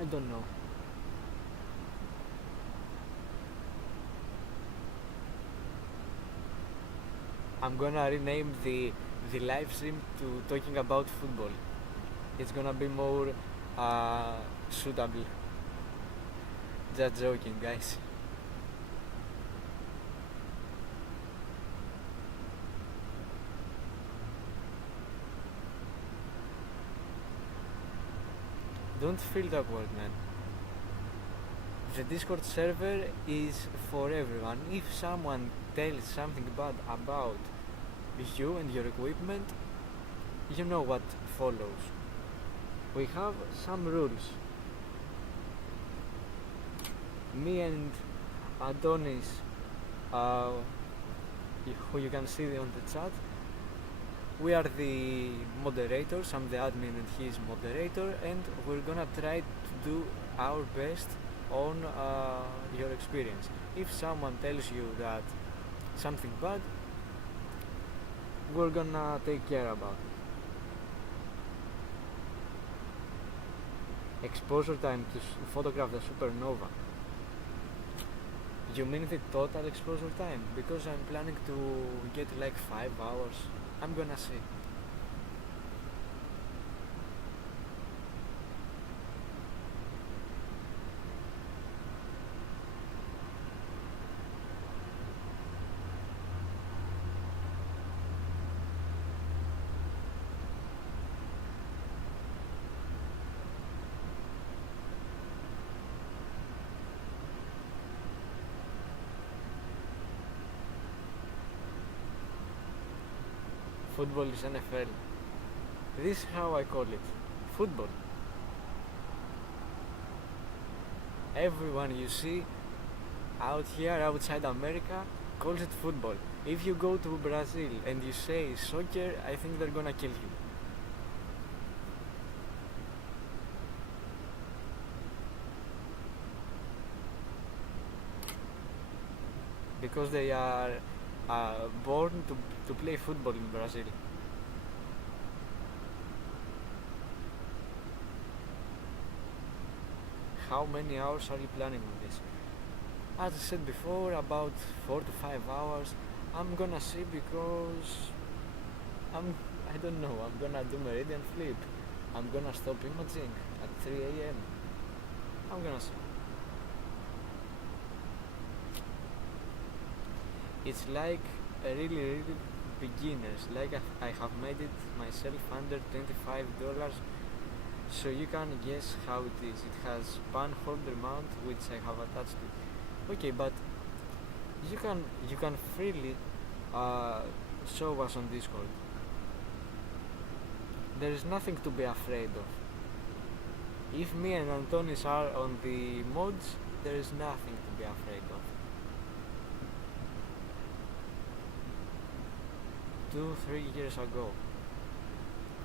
I don't know. I'm gonna rename the live stream to talking about football. It's gonna be more suitable. Just joking, guys. Don't feel awkward, man. The Discord server is for everyone. If someone tells something bad about you and your equipment, you know what follows. We have some rules. Me and Adonis, who you can see on the chat, we are the moderators. I'm the admin and he is moderator, and we're gonna try to do our best on your experience. If someone tells you that something bad, we're gonna take care about it. Exposure time to photograph the supernova. You mean the total exposure time? Because I'm planning to get like 5 hours. I'm gonna see. Football is NFL. This is how I call it. Football. Everyone you see out here outside America calls it football. If you go to Brazil and you say soccer, I think they're gonna kill you. Because they are born to play football in Brazil. How many hours are you planning on this? As I said before, about 4 to 5 hours. I'm gonna see because I don't know, I'm gonna do meridian flip. I'm gonna stop imaging at 3 a.m. I'm gonna see. It's like a really beginners. Like I have made it myself under $25, so you can guess how it is. It has pan holder mount which I have attached to it. Okay, but you can freely show us on Discord. There is nothing to be afraid of. If me and Antonis are on the mods, there is nothing to be afraid of. 2-3 years ago,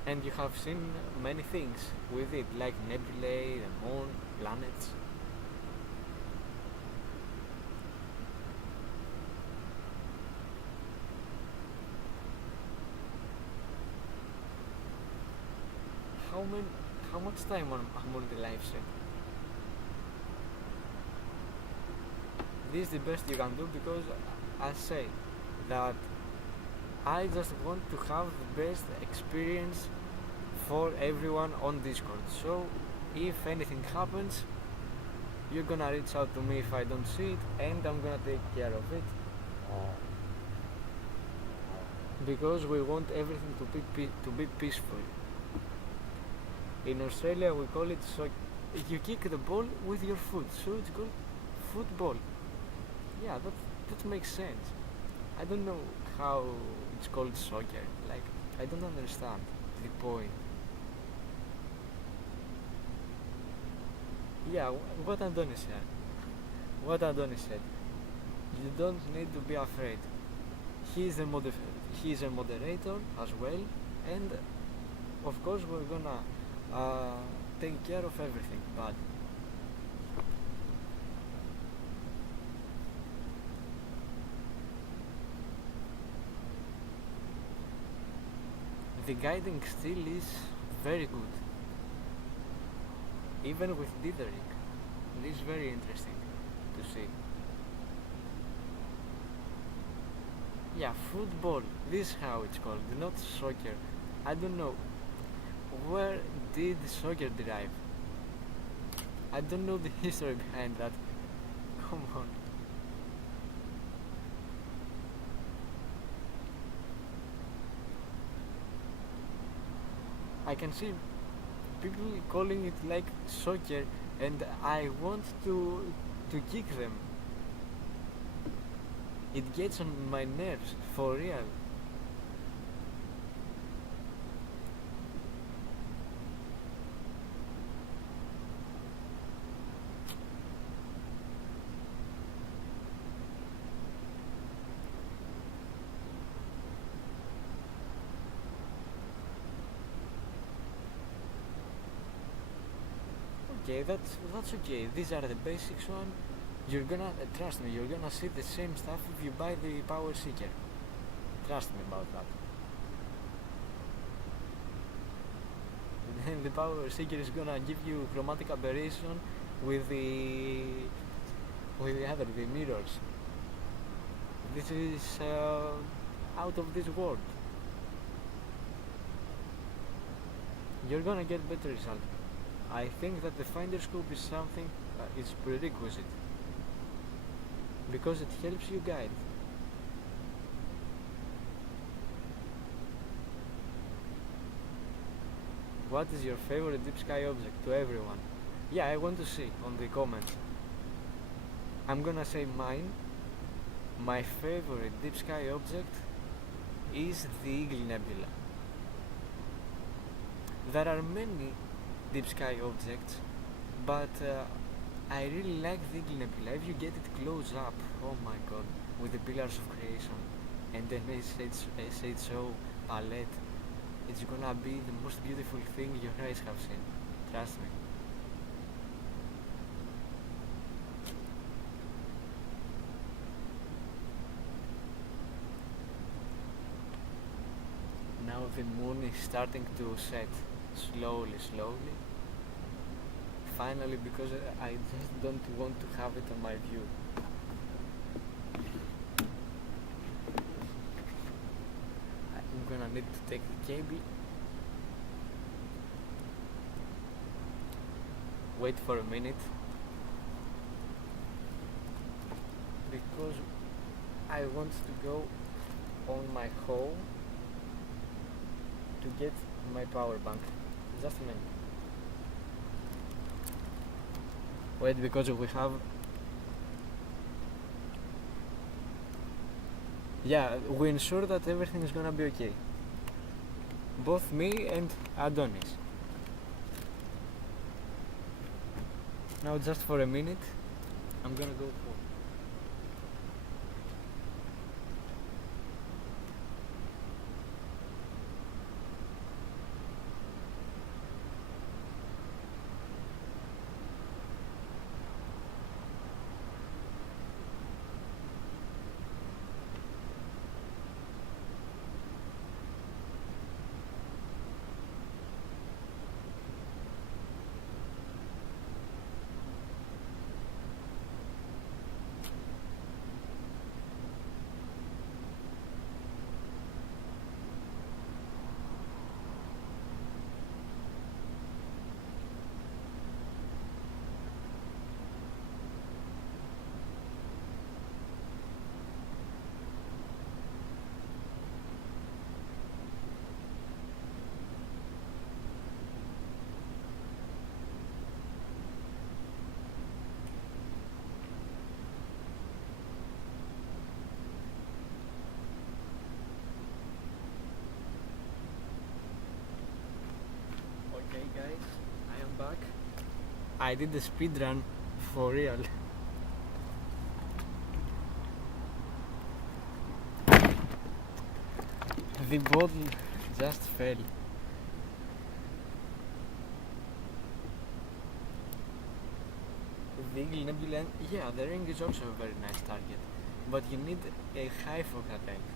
and you have seen many things with it, like nebulae, the moon, planets. How much time I'm on the live stream? This is the best you can do because I say that I just want to have the best experience for everyone on Discord. So if anything happens, you're gonna reach out to me if I don't see it, and I'm gonna take care of it. Because we want everything to be peaceful. In Australia we call it you kick the ball with your foot, so it's called football. Yeah, that makes sense. I don't know how it's called soccer. Like, I don't understand the point. Yeah, what Adonis said. You don't need to be afraid. He is a moderator as well, and of course we're gonna take care of everything. But the guiding still is very good, even with dithering. This is very interesting to see. Yeah, football, this is how it's called, not soccer. I don't know, where did soccer derive? I don't know the history behind that. Come on. I can see people calling it like soccer, and I want to kick them. It gets on my nerves, for real. Okay, that's okay. These are the basics one. You're gonna trust me. You're gonna see the same stuff if you buy the Power Seeker. Trust me about that. And the Power Seeker is gonna give you chromatic aberration with with the mirrors. This is out of this world. You're gonna get better result. I think that the finder scope is something is prerequisite because it helps you guide. What is your favorite deep sky object? To everyone. Yeah, I want to see on the comments. I'm gonna say mine. My favorite deep sky object is the Eagle Nebula. There are many deep sky objects, but I really like the Eagle Nebula. If you get it close up, oh my god, with the pillars of creation and an SHO palette, it's gonna be the most beautiful thing your eyes have seen. Trust me. Now the moon is starting to set slowly. Finally, because I just don't want to have it on my view. I'm gonna need to take the cable. Wait for a minute. Because I want to go on my home to get my power bank. Just a minute. Wait, because we have... Yeah, we ensure that everything is gonna be okay. Both me and Adonis. Now just for a minute, I'm gonna go home. Okay guys, I am back. I did the speed run for real. The bottle just fell. The Eagle Nebula, yeah, the ring is also a very nice target, but you need a high focal length.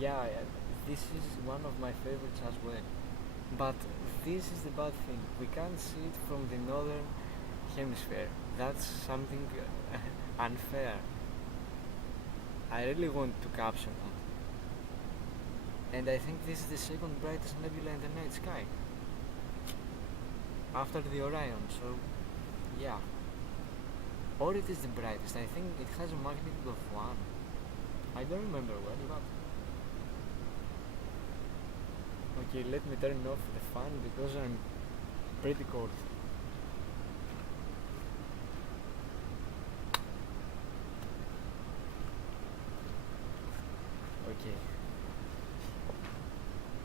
Yeah, this is one of my favorites as well. But this is the bad thing. We can't see it from the northern hemisphere. That's something unfair. I really want to capture that. And I think this is the second brightest nebula in the night sky. After the Orion, so yeah. Or it is the brightest. I think it has a magnitude of 1. I don't remember well, but... Okay, let me turn off the fan because I'm pretty cold. Okay.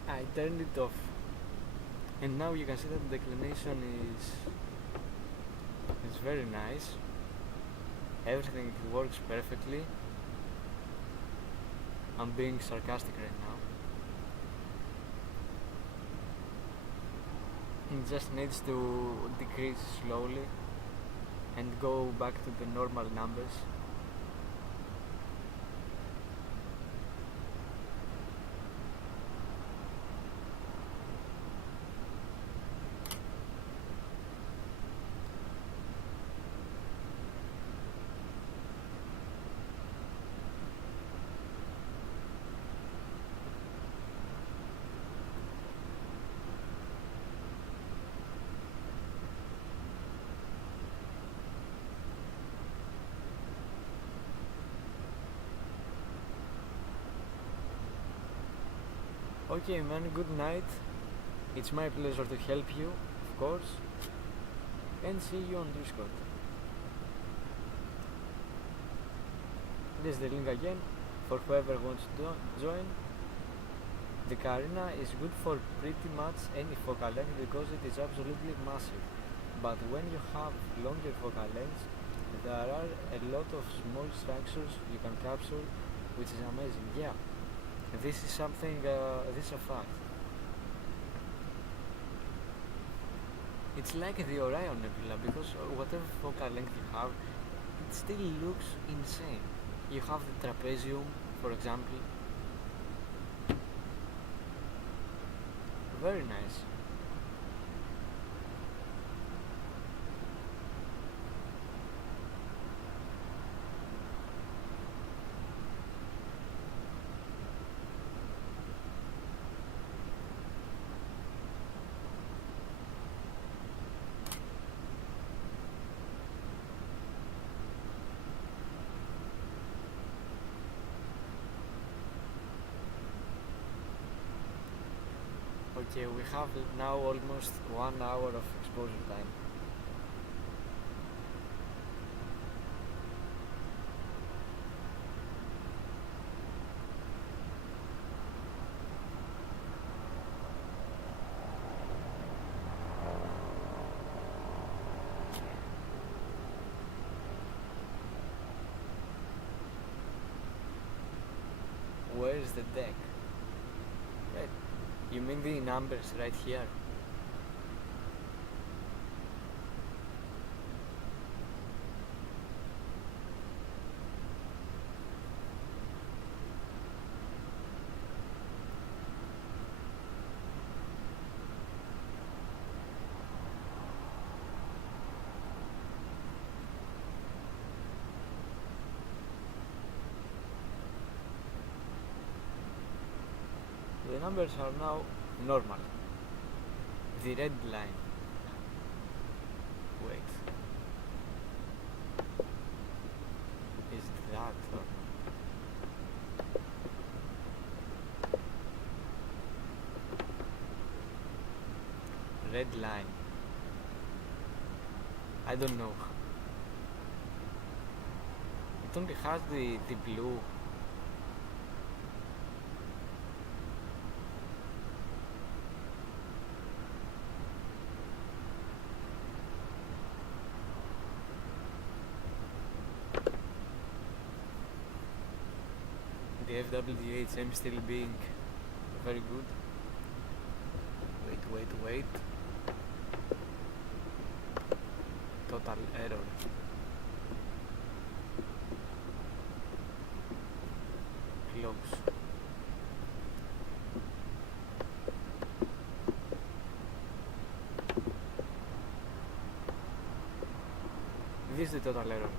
I turned it off. And now you can see that the declination is very nice. Everything works perfectly. I'm being sarcastic right now. It just needs to decrease slowly and go back to the normal numbers. Okay man, good night. It's my pleasure to help you, of course, and see you on Discord. There's the link again for whoever wants to join. The Carina is good for pretty much any focal length because it is absolutely massive. But when you have longer focal lengths, there are a lot of small structures you can capture, which is amazing. Yeah, this is something, this is a fact. It's like the Orion Nebula because whatever focal length you have, it still looks insane. You have the trapezium, for example. Very nice. Okay, we have now almost 1 hour of exposure time. Where is the deck? Right. You mean the numbers right here? The numbers are now normal. The red line. Wait. Is that normal? Red line. I don't know. It only has the blue. The FWHM still being very good. Wait. Total error. Close. This is the total error.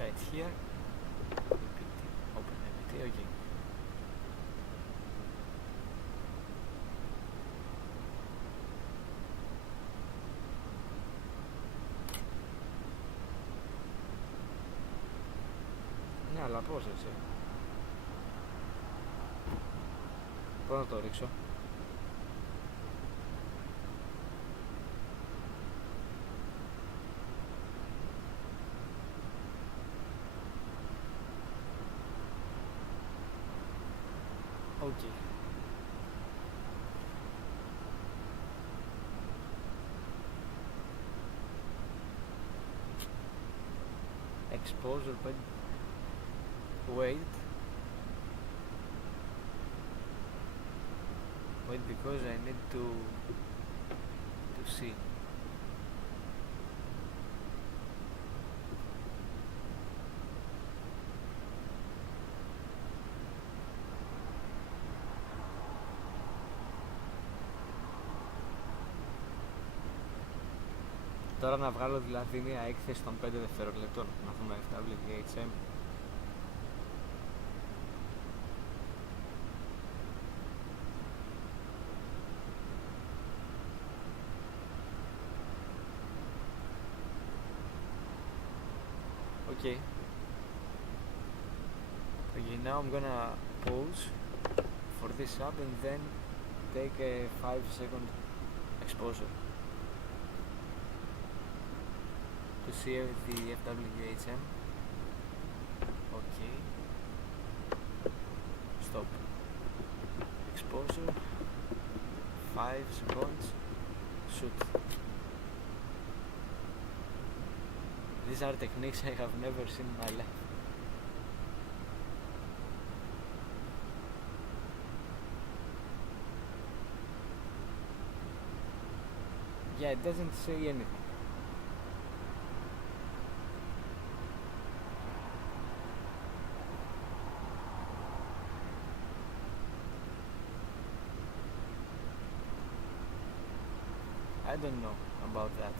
Right here, open MPT, okay. Ναι, αλλά πώς έτσι. Πώς να το ρίξω. Okay. Exposure, but wait, because I need to see. Τώρα να βγάλω δηλαδή μια έκθεση των 5 δευτερολεπτών, να δούμε FWHM. Okay. Okay, now I'm gonna pause for this up and then take a 5-second exposure to see the FWHM. Okay. Stop. Exposure. 5 seconds. Shoot. These are techniques I have never seen in my life. Yeah, it doesn't say anything. I don't know about that.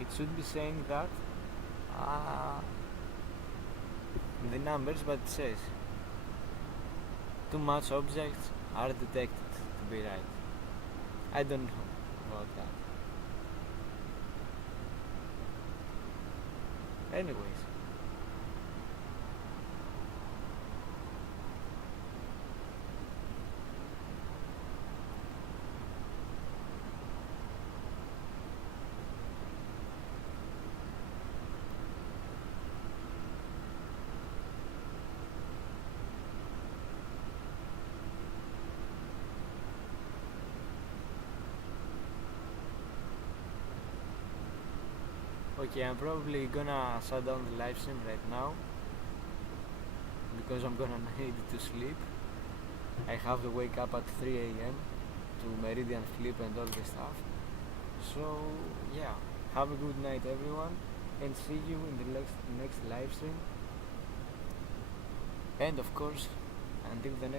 It should be saying that the numbers, but it says too much objects are detected to be right. I don't know about that. Anyways, okay, I'm probably gonna shut down the live stream right now because I'm gonna need to sleep. I have to wake up at 3 a.m. to meridian sleep and all this stuff. So yeah, have a good night everyone and see you in the next live stream. And of course, until the next